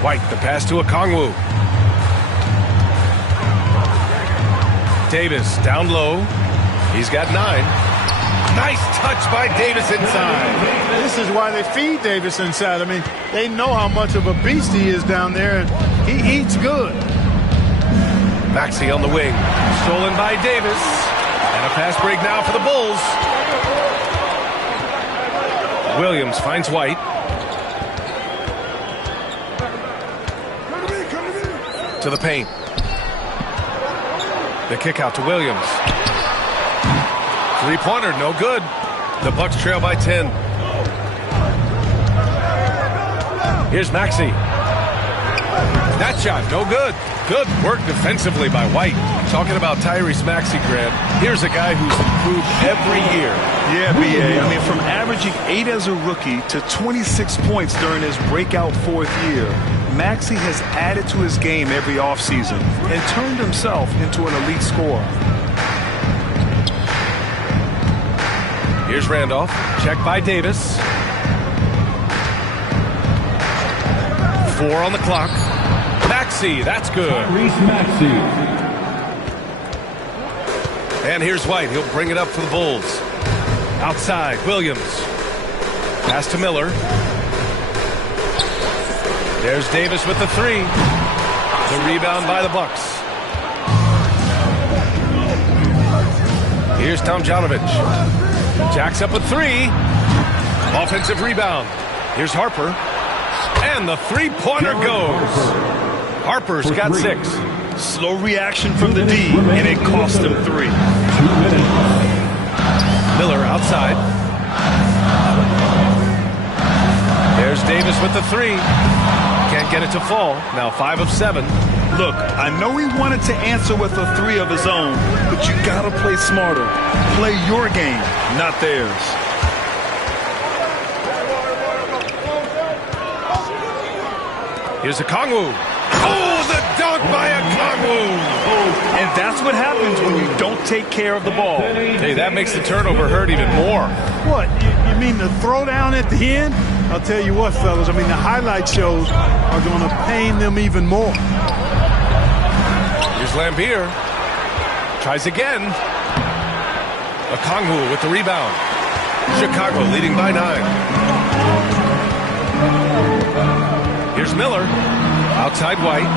White, the pass to Okongwu. Davis down low. He's got 9. Nice touch by Davis inside. This is why they feed Davis inside. I mean, they know how much of a beast he is down there, and he eats good. Maxey on the wing. Stolen by Davis. And a pass break now for the Bulls. Williams finds White. To the paint. The kick out to Williams. Three-pointer, no good. The Bucks trail by 10. Here's Maxey. That shot, no good. Good work defensively by White. Talking about Tyrese Maxey, Grant. Here's a guy who's improved every year. Yeah, B.A. I mean, from averaging 8 as a rookie to 26 points during his breakout 4th year, Maxey has added to his game every offseason and turned himself into an elite scorer. Here's Randolph. Check by Davis. 4 on the clock. Maxey, that's good. Tyrese Maxey. And here's White. He'll bring it up for the Bulls. Outside, Williams. Pass to Miller. There's Davis with the 3. The rebound by the Bucks. Here's Tomjanovich. Jacks up a 3. Offensive rebound. Here's Harper. And the three-pointer goes. Harper's got 6. Slow reaction from the D, and it cost him 3. 2 minutes. Miller outside. There's Davis with the 3. Can't get it to fall. Now 5 of 7. Look, I know he wanted to answer with a 3 of his own, but you gotta play smarter. Play your game, not theirs. Here's Okongwu. Oh, the dunk by Okongwu. And that's what happens when you don't take care of the ball. Hey, that makes the turnover hurt even more. What, you mean the throwdown at the end? I'll tell you what, fellas, I mean, the highlight shows are going to pain them even more. Here's Lambier. Tries again. Okongwu with the rebound. Chicago leading by 9. Here's Miller. Outside White.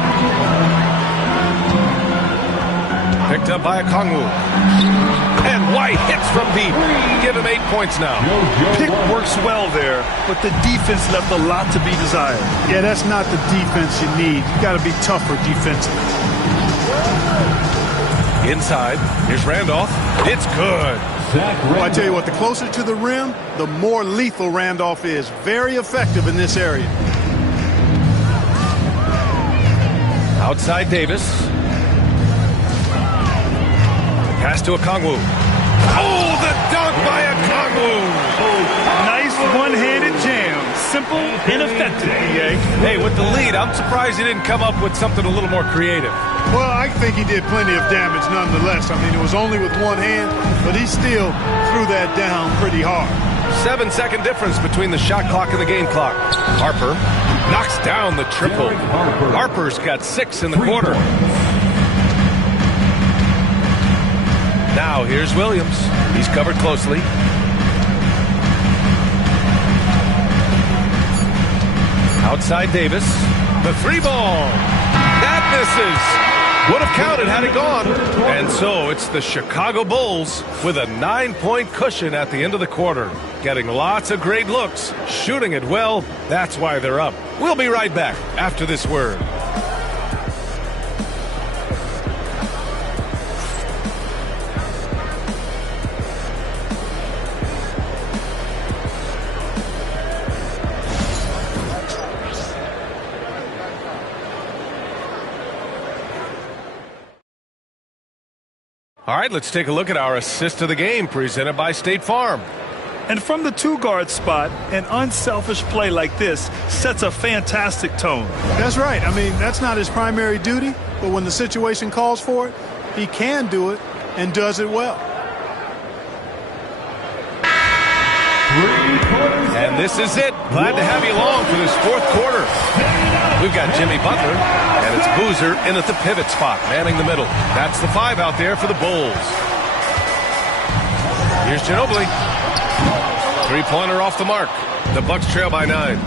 Picked up by Okongwu. And White hits from deep. Give him 8 points now. Pick works well there, but the defense left a lot to be desired. Yeah, that's not the defense you need. You got to be tougher defensively. Inside, here's Randolph. It's good. Well, I tell you what, the closer to the rim, the more lethal Randolph is. Very effective in this area. Outside Davis. Pass to Okongwu. Oh, the dunk by Okongwu. Nice one-handed jam. Simple and effective, EA. Hey, with the lead, I'm surprised he didn't come up with something a little more creative. Well, I think he did plenty of damage nonetheless. I mean, it was only with one hand, but he still threw that down pretty hard. 7-second difference between the shot clock and the game clock. Harper knocks down the triple. Harper's got 6 in the quarter. Now here's Williams. He's covered closely. Outside Davis. The 3-ball. That misses. Would have counted had it gone. And so it's the Chicago Bulls with a 9-point cushion at the end of the quarter. Getting lots of great looks. Shooting it well. That's why they're up. We'll be right back after this word. All right, let's take a look at our assist of the game presented by State Farm. And from the 2-guard spot, an unselfish play like this sets a fantastic tone. That's right. I mean, that's not his primary duty, but when the situation calls for it, he can do it and does it well. And this is it. Glad to have you along for this fourth quarter. We've got Jimmy Butler, and it's Boozer in at the pivot spot, manning the middle. That's the 5 out there for the Bulls. Here's Ginobili. 3-pointer off the mark. The Bucks trail by 9.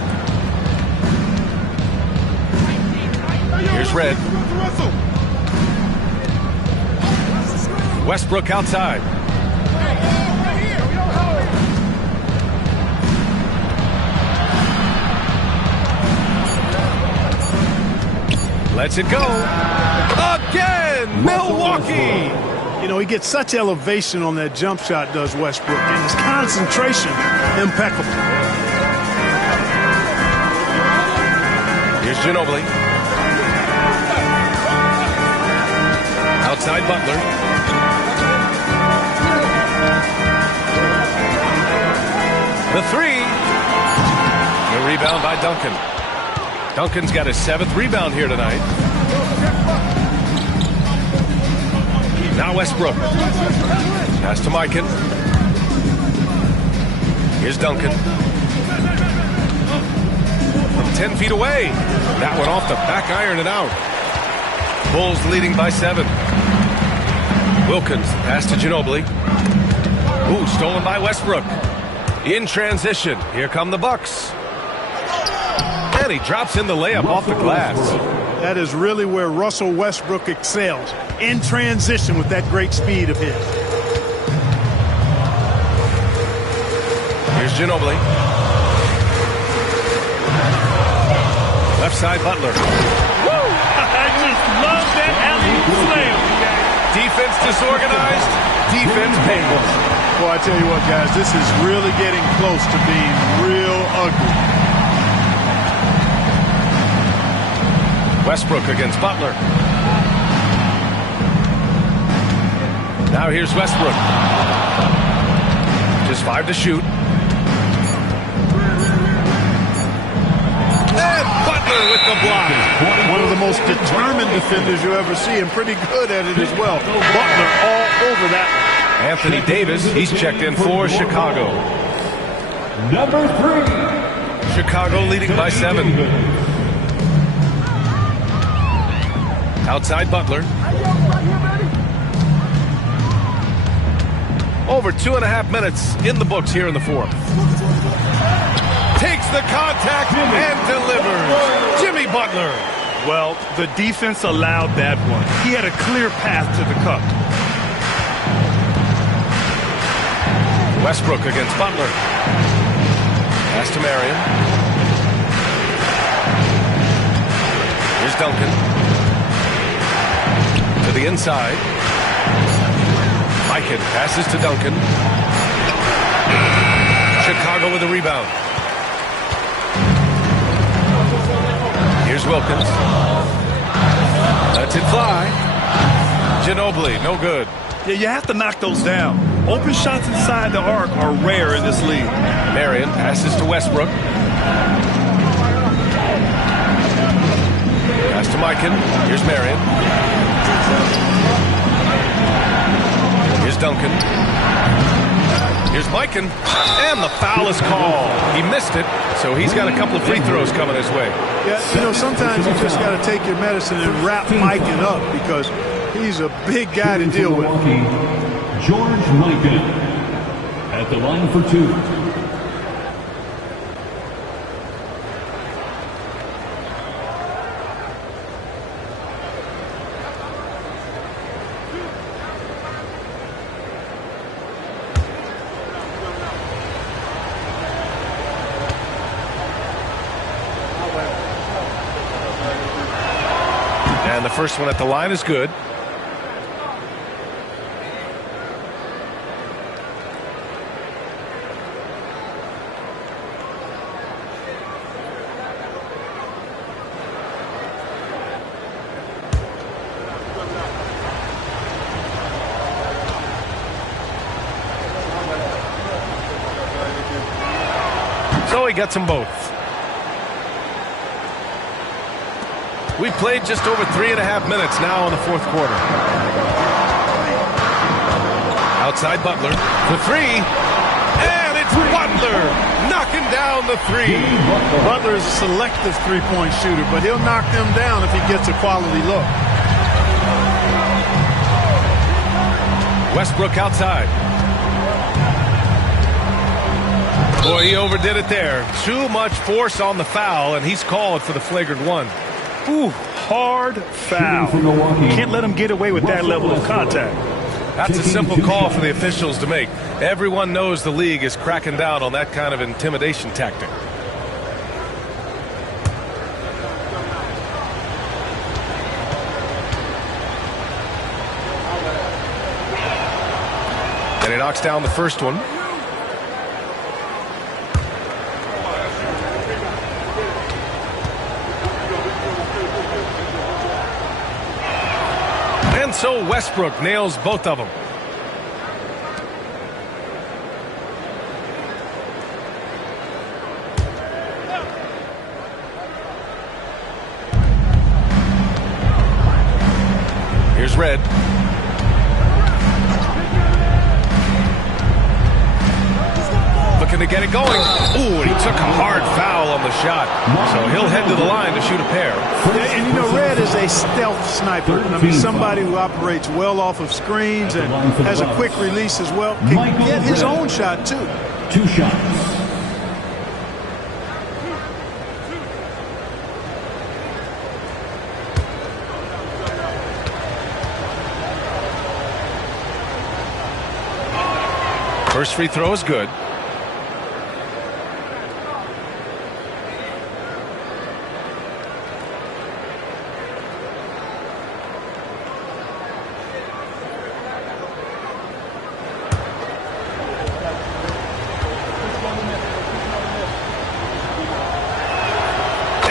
Here's Red. Westbrook outside. Lets it go. Again, Milwaukee. You know, he gets such elevation on that jump shot, does Westbrook, and his concentration impeccable. Here's Ginobili. Outside Butler. The 3. The rebound by Duncan. Duncan's got his 7th rebound here tonight. Now Westbrook. Pass to Mikan. Here's Duncan. From 10 feet away. That one off the back iron and out. Bulls leading by 7. Wilkins. Pass to Ginobili. Ooh, stolen by Westbrook. In transition. Here come the Bucks. And he drops in the layup off the glass. That is really where Russell Westbrook excels. In transition with that great speed of his. Here's Ginobili. Left side Butler. Woo! I just love that alley slam. Defense disorganized. Defense painless. Well, I tell you what, guys, this is really getting close to being real ugly. Westbrook against Butler. Now here's Westbrook. Just 5 to shoot. And Butler with the block. One of the most determined defenders you ever see, and pretty good at it as well. Butler all over that. Anthony Davis, he's checked in for Chicago. Number 3. Chicago leading by 7. Outside Butler. Over 2.5 minutes in the books here in the fourth. Takes the contact and delivers. Jimmy Butler. Well, the defense allowed that one. He had a clear path to the cup. Westbrook against Butler. Pass to Marion. Here's Duncan. To the inside. Mikan passes to Duncan. Chicago with a rebound. Here's Wilkins. Lets it fly. Ginobili, no good. Yeah, you have to knock those down. Open shots inside the arc are rare in this league. Marion passes to Westbrook. Pass to Mikan. Here's Marion. Here's Duncan. Here's Mikan. And the foul is called. He missed it, so he's got a couple of free throws coming his way. Yeah, you know, sometimes you just got to take your medicine and wrap Mikan up because he's a big guy to deal with. George Mikan at the line for two. And the first one at the line is good. So he gets them both. We've played just over 3.5 minutes now in the fourth quarter. Outside Butler. The three. And it's Butler knocking down the three. Butler is a selective three-point shooter, but he'll knock them down if he gets a quality look. Westbrook outside. Boy, he overdid it there. Too much force on the foul, and he's called for the flagrant one. Ooh, hard foul. Can't let him get away with that level of contact. That's a simple call for the officials to make. Everyone knows the league is cracking down on that kind of intimidation tactic. And he knocks down the first one. And so Westbrook nails both of them. Here's Red. Looking to get it going. Ooh, and he took a hard foul on the shot. So he'll head to the line to shoot a pair. Yeah, and you know, Red is a stealth sniper. I mean, somebody who operates well off of screens and has a quick release as well. Can get his own shot, too. 2 shots. First free throw is good.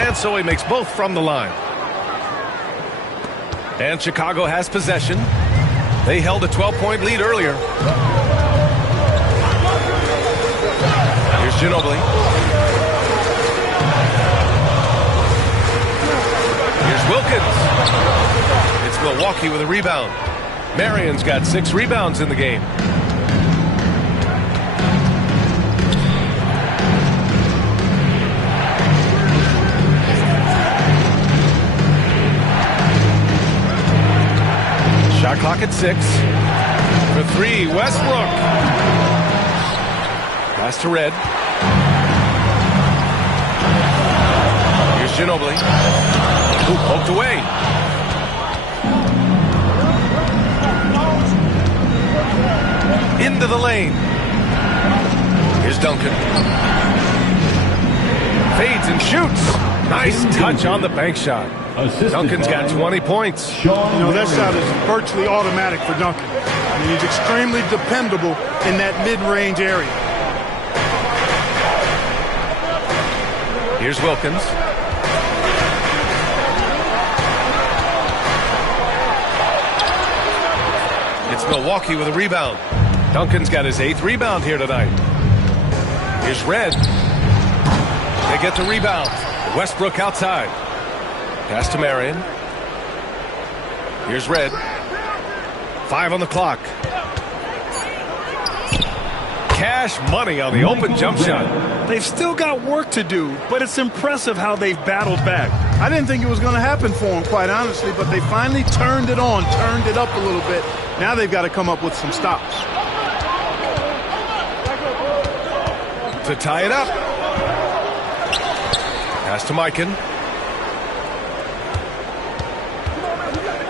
And so he makes both from the line. And Chicago has possession. They held a 12-point lead earlier. Here's Ginobili. Here's Wilkins. It's Milwaukee with a rebound. Marion's got 6 rebounds in the game. Shot clock at 6. For 3, Westbrook. Pass to Red. Here's Ginobili. Ooh, poked away. Into the lane. Here's Duncan. Fades and shoots. Nice touch on the bank shot. Duncan's got 20 points. That shot is virtually automatic for Duncan. He's extremely dependable in that mid-range area. Here's Wilkins. It's Milwaukee with a rebound. Duncan's got his 8th rebound here tonight. Here's Red. They get the rebound. Westbrook outside. Pass to Marion. Here's Red. 5 on the clock. Cash money on the open jump shot. They've still got work to do, but it's impressive how they've battled back. I didn't think it was going to happen for them, quite honestly, but they finally turned it on, turned it up a little bit. Now they've got to come up with some stops. To tie it up. Pass to Mikan.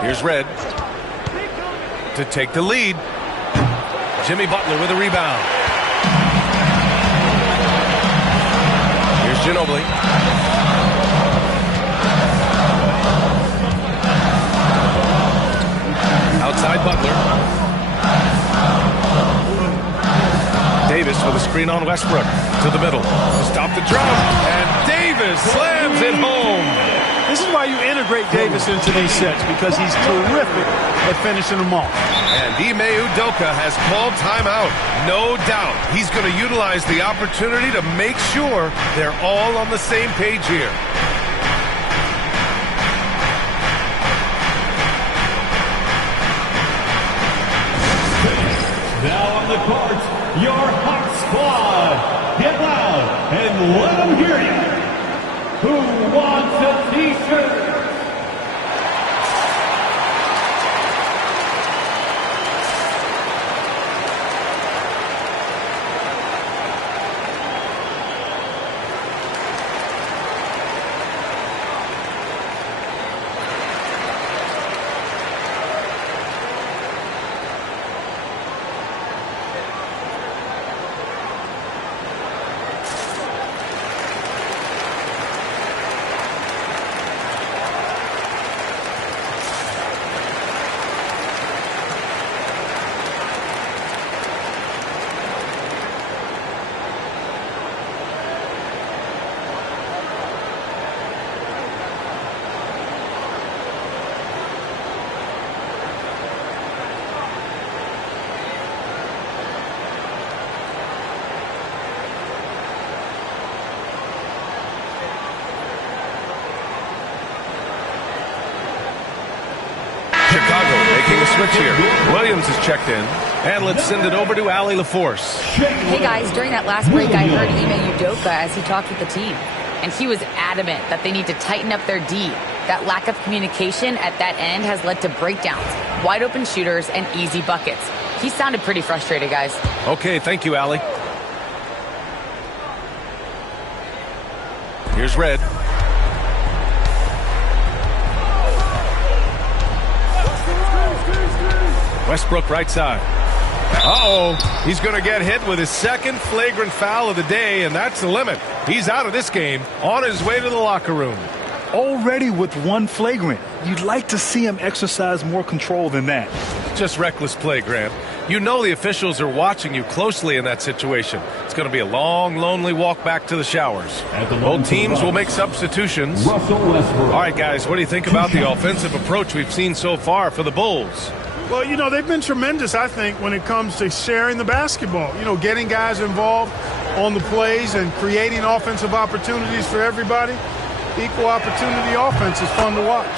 Here's Red. To take the lead. Jimmy Butler with a rebound. Here's Ginobili. Outside Butler. Davis with a screen on Westbrook. To the middle. To stop the drum. And Davis slams it home. This is why you integrate Davis into these sets, because he's terrific at finishing them off. And Ime Udoka has called timeout. No doubt he's going to utilize the opportunity to make sure they're all on the same page here. Now on the court, your hot squad. Get loud and let them hear you. Who wants a t-shirt? Chicago making a switch here. Williams is checked in. And let's send it over to Allie LaForce. Hey guys, during that last break I heard Ime Udoka as he talked with the team. And he was adamant that they need to tighten up their D. That lack of communication at that end has led to breakdowns, wide open shooters, and easy buckets. He sounded pretty frustrated, guys. Okay, thank you, Allie. Here's Red. Westbrook right side. Uh-oh. He's going to get hit with his second flagrant foul of the day, and that's the limit. He's out of this game, on his way to the locker room. Already with one flagrant. You'd like to see him exercise more control than that. Just reckless play, Grant. You know the officials are watching you closely in that situation. It's going to be a long, lonely walk back to the showers. Both teams will make substitutions. All right, guys, what do you think about the offensive approach we've seen so far for the Bulls? Well, you know, they've been tremendous, I think, when it comes to sharing the basketball. You know, getting guys involved on the plays and creating offensive opportunities for everybody. Equal opportunity offense is fun to watch.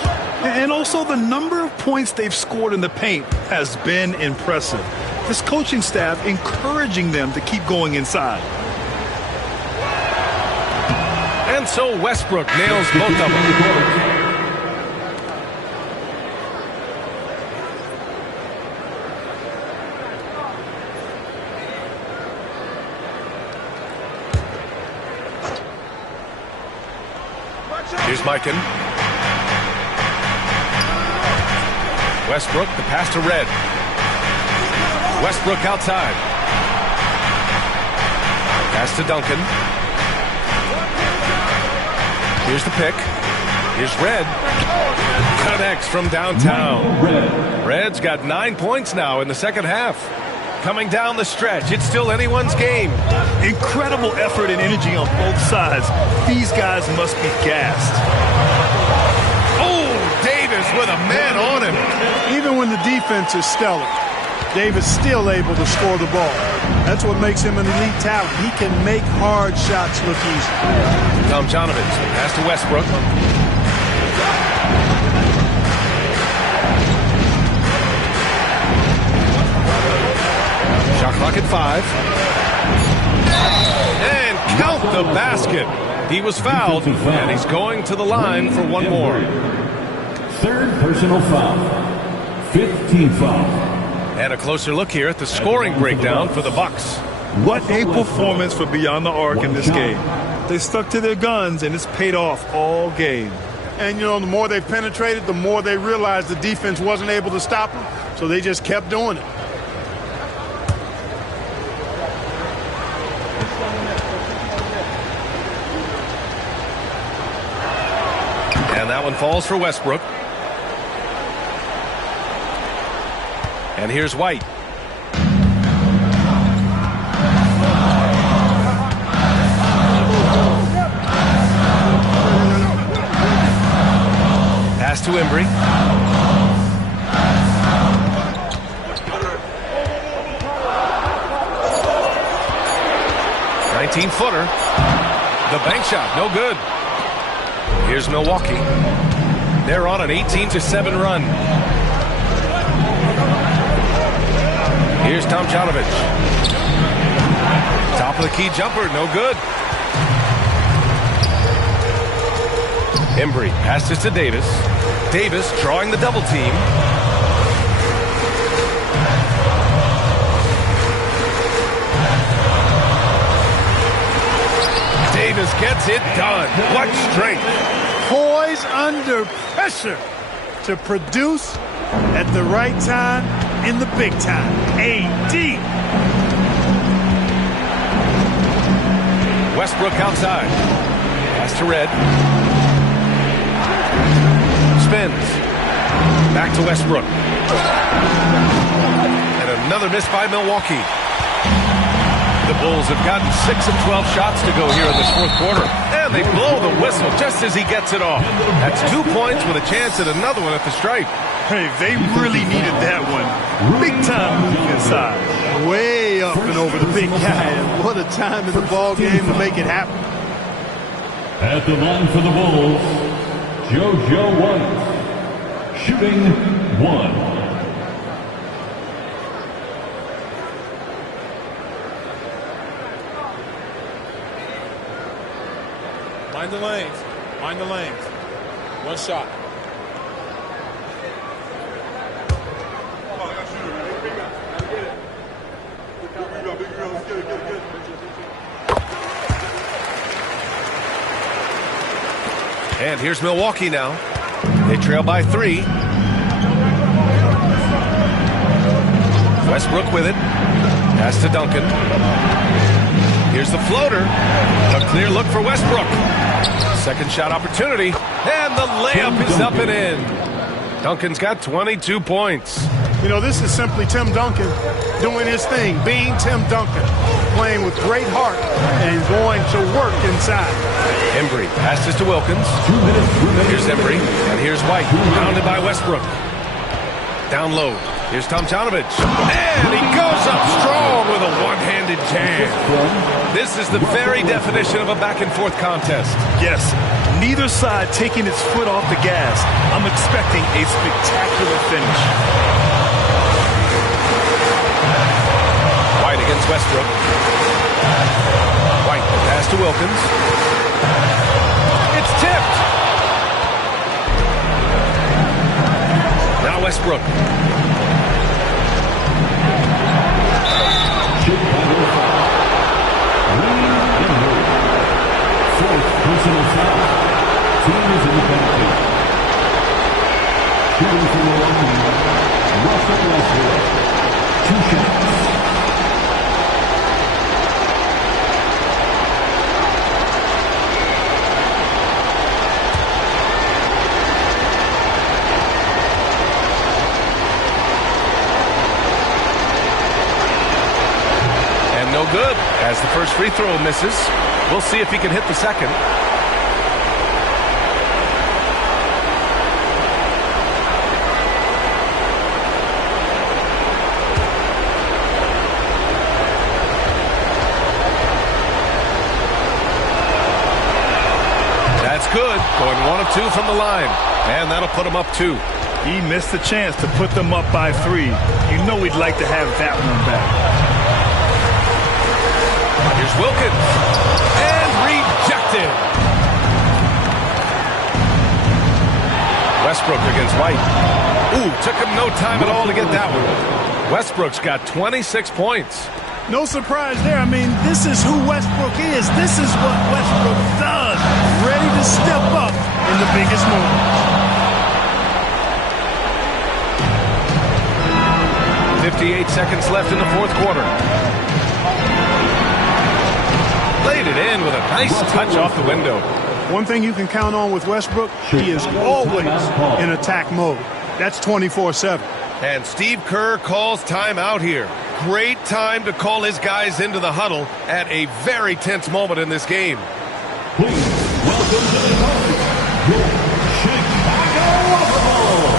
And also the number of points they've scored in the paint has been impressive. This coaching staff encouraging them to keep going inside. And so Westbrook nails both of them. Here's Mikan. Westbrook, the pass to Red. Westbrook outside. Pass to Duncan. Here's the pick. Here's Red. Connects from downtown. Red's got 9 points now in the second half. Coming down the stretch, it's still anyone's game. Incredible effort and energy on both sides. These guys must be gassed. Oh, Davis with a man on him. Even when the defense is stellar, Davis still able to score the ball. That's what makes him an elite talent. He can make hard shots look easy. Tomjanovich, pass to Westbrook. Shot clock at 5. And count the basket. He was fouled, and he's going to the line for one more. Third personal foul. 15th foul. And a closer look here at the scoring breakdown for the Bucks. What a performance for Beyond the Arc in this game. They stuck to their guns, and it's paid off all game. And, you know, the more they penetrated, the more they realized the defense wasn't able to stop them, so they just kept doing it. And that one falls for Westbrook. And here's White. Pass to Embry. Footer. The bank shot, no good. Here's Milwaukee. They're on an 18-7 run. Here's Tomjanovich. Top of the key jumper, no good. Embry passes to Davis. Davis drawing the double team. Davis gets it done. What strength. Poise under pressure to produce at the right time in the big time. AD. Westbrook outside. Pass to Red. Spins. Back to Westbrook. And another miss by Milwaukee. The Bulls have gotten 6 of 12 shots to go here in this fourth quarter. And they blow the whistle just as he gets it off. That's 2 points with a chance at another one at the stripe. Hey, they really needed that one. Big time move inside. Way up and over the big guy. And what a time in the ball game to make it happen. At the line for the Bulls, JoJo White, shooting 1. Mind the lanes. Mind the lanes. One shot. And here's Milwaukee now. They trail by 3. Westbrook with it. Pass to Duncan. Here's the floater. A clear look for Westbrook. Second shot opportunity. And the layup is up and in. Duncan's got 22 points. You know, this is simply Tim Duncan doing his thing, being Tim Duncan, playing with great heart and going to work inside. Embry passes to Wilkins. Here's Embry, and here's White, pounded by Westbrook. Down low. Here's Tomjanovich. And he goes up strong with a one-handed jam. This is the very definition of a back-and-forth contest. Yes, neither side taking its foot off the gas. I'm expecting a spectacular finish. White against Westbrook. White, pass to Wilkins. It's tipped. Now Westbrook. Fourth personal foul. Team is in the penalty. Shooting for Milwaukee, Russell Westbrook. 2 shots. good as the first free throw misses. We'll see if he can hit the second. That's good. Going 1 of 2 from the line. And that'll put him up 2. He missed the chance to put them up by 3. You know he'd like to have that one back. Here's Wilkins. And rejected. Westbrook against White. Ooh, took him no time at all to get that one. Westbrook's got 26 points. No surprise there. I mean, this is who Westbrook is. This is what Westbrook does. Ready to step up in the biggest moment. 58 seconds left in the fourth quarter. Laid it in with a nice touch off the window. One thing you can count on with Westbrook, he is always in attack mode. That's 24/7. And Steve Kerr calls timeout here. Great time to call his guys into the huddle at a very tense moment in this game. Please welcome to the party, your Chicago Bulls.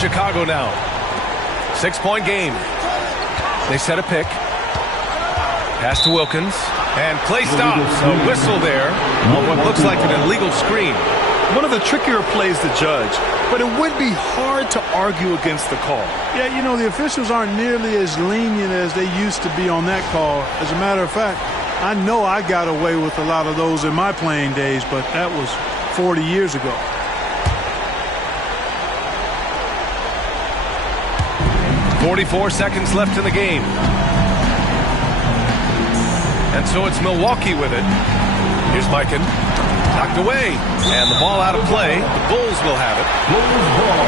Chicago now. 6-point game. They set a pick. Pass to Wilkins. And play stops. A whistle there on what looks like an illegal screen. One of the trickier plays to judge, but it would be hard to argue against the call. Yeah, you know, the officials aren't nearly as lenient as they used to be on that call. As a matter of fact, I know I got away with a lot of those in my playing days, but that was 40 years ago. 44 seconds left in the game. And so it's Milwaukee with it. Here's Mikan. Knocked away. And the ball out of play. The Bulls will have it. Bulls ball.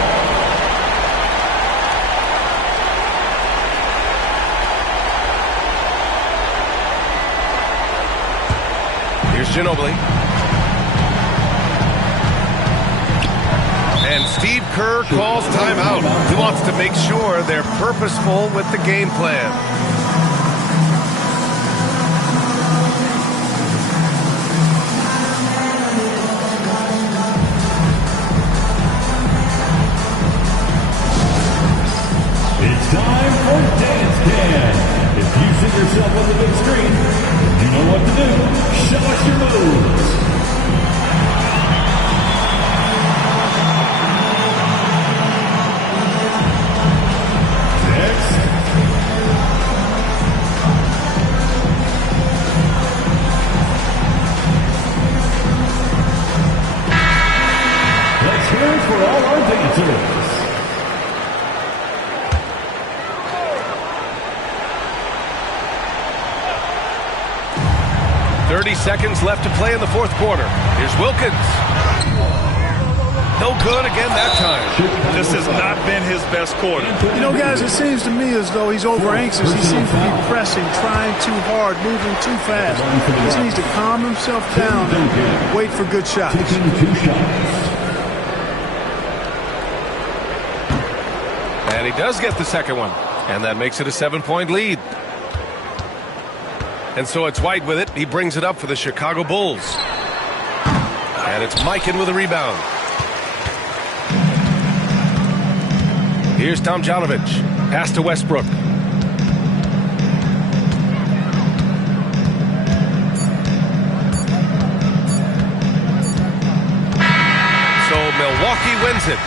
Here's Ginobili. And Steve Kerr calls timeout. He wants to make sure they're purposeful with the game plan. It's time for Dance Can. If you see yourself on the big screen, you know what to do. Show us your moves. For all our dancers. 30 seconds left to play in the fourth quarter. Here's Wilkins. No good again that time. This has not been his best quarter. You know, guys, it seems to me as though he's over anxious. He seems to be pressing, trying too hard, moving too fast. He just needs to calm himself down and wait for good shots. And he does get the second one. And that makes it a 7-point lead. And so it's White with it. He brings it up for the Chicago Bulls. And it's Mikan with a rebound. Here's Tomjanovich. Pass to Westbrook. So Milwaukee wins it.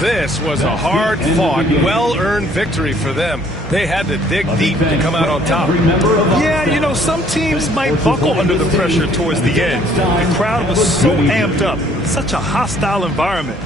This was a hard-fought, well-earned victory for them. They had to dig deep to come out on top. Yeah, you know, some teams might buckle under the pressure towards the end. The crowd was so amped up. Such a hostile environment.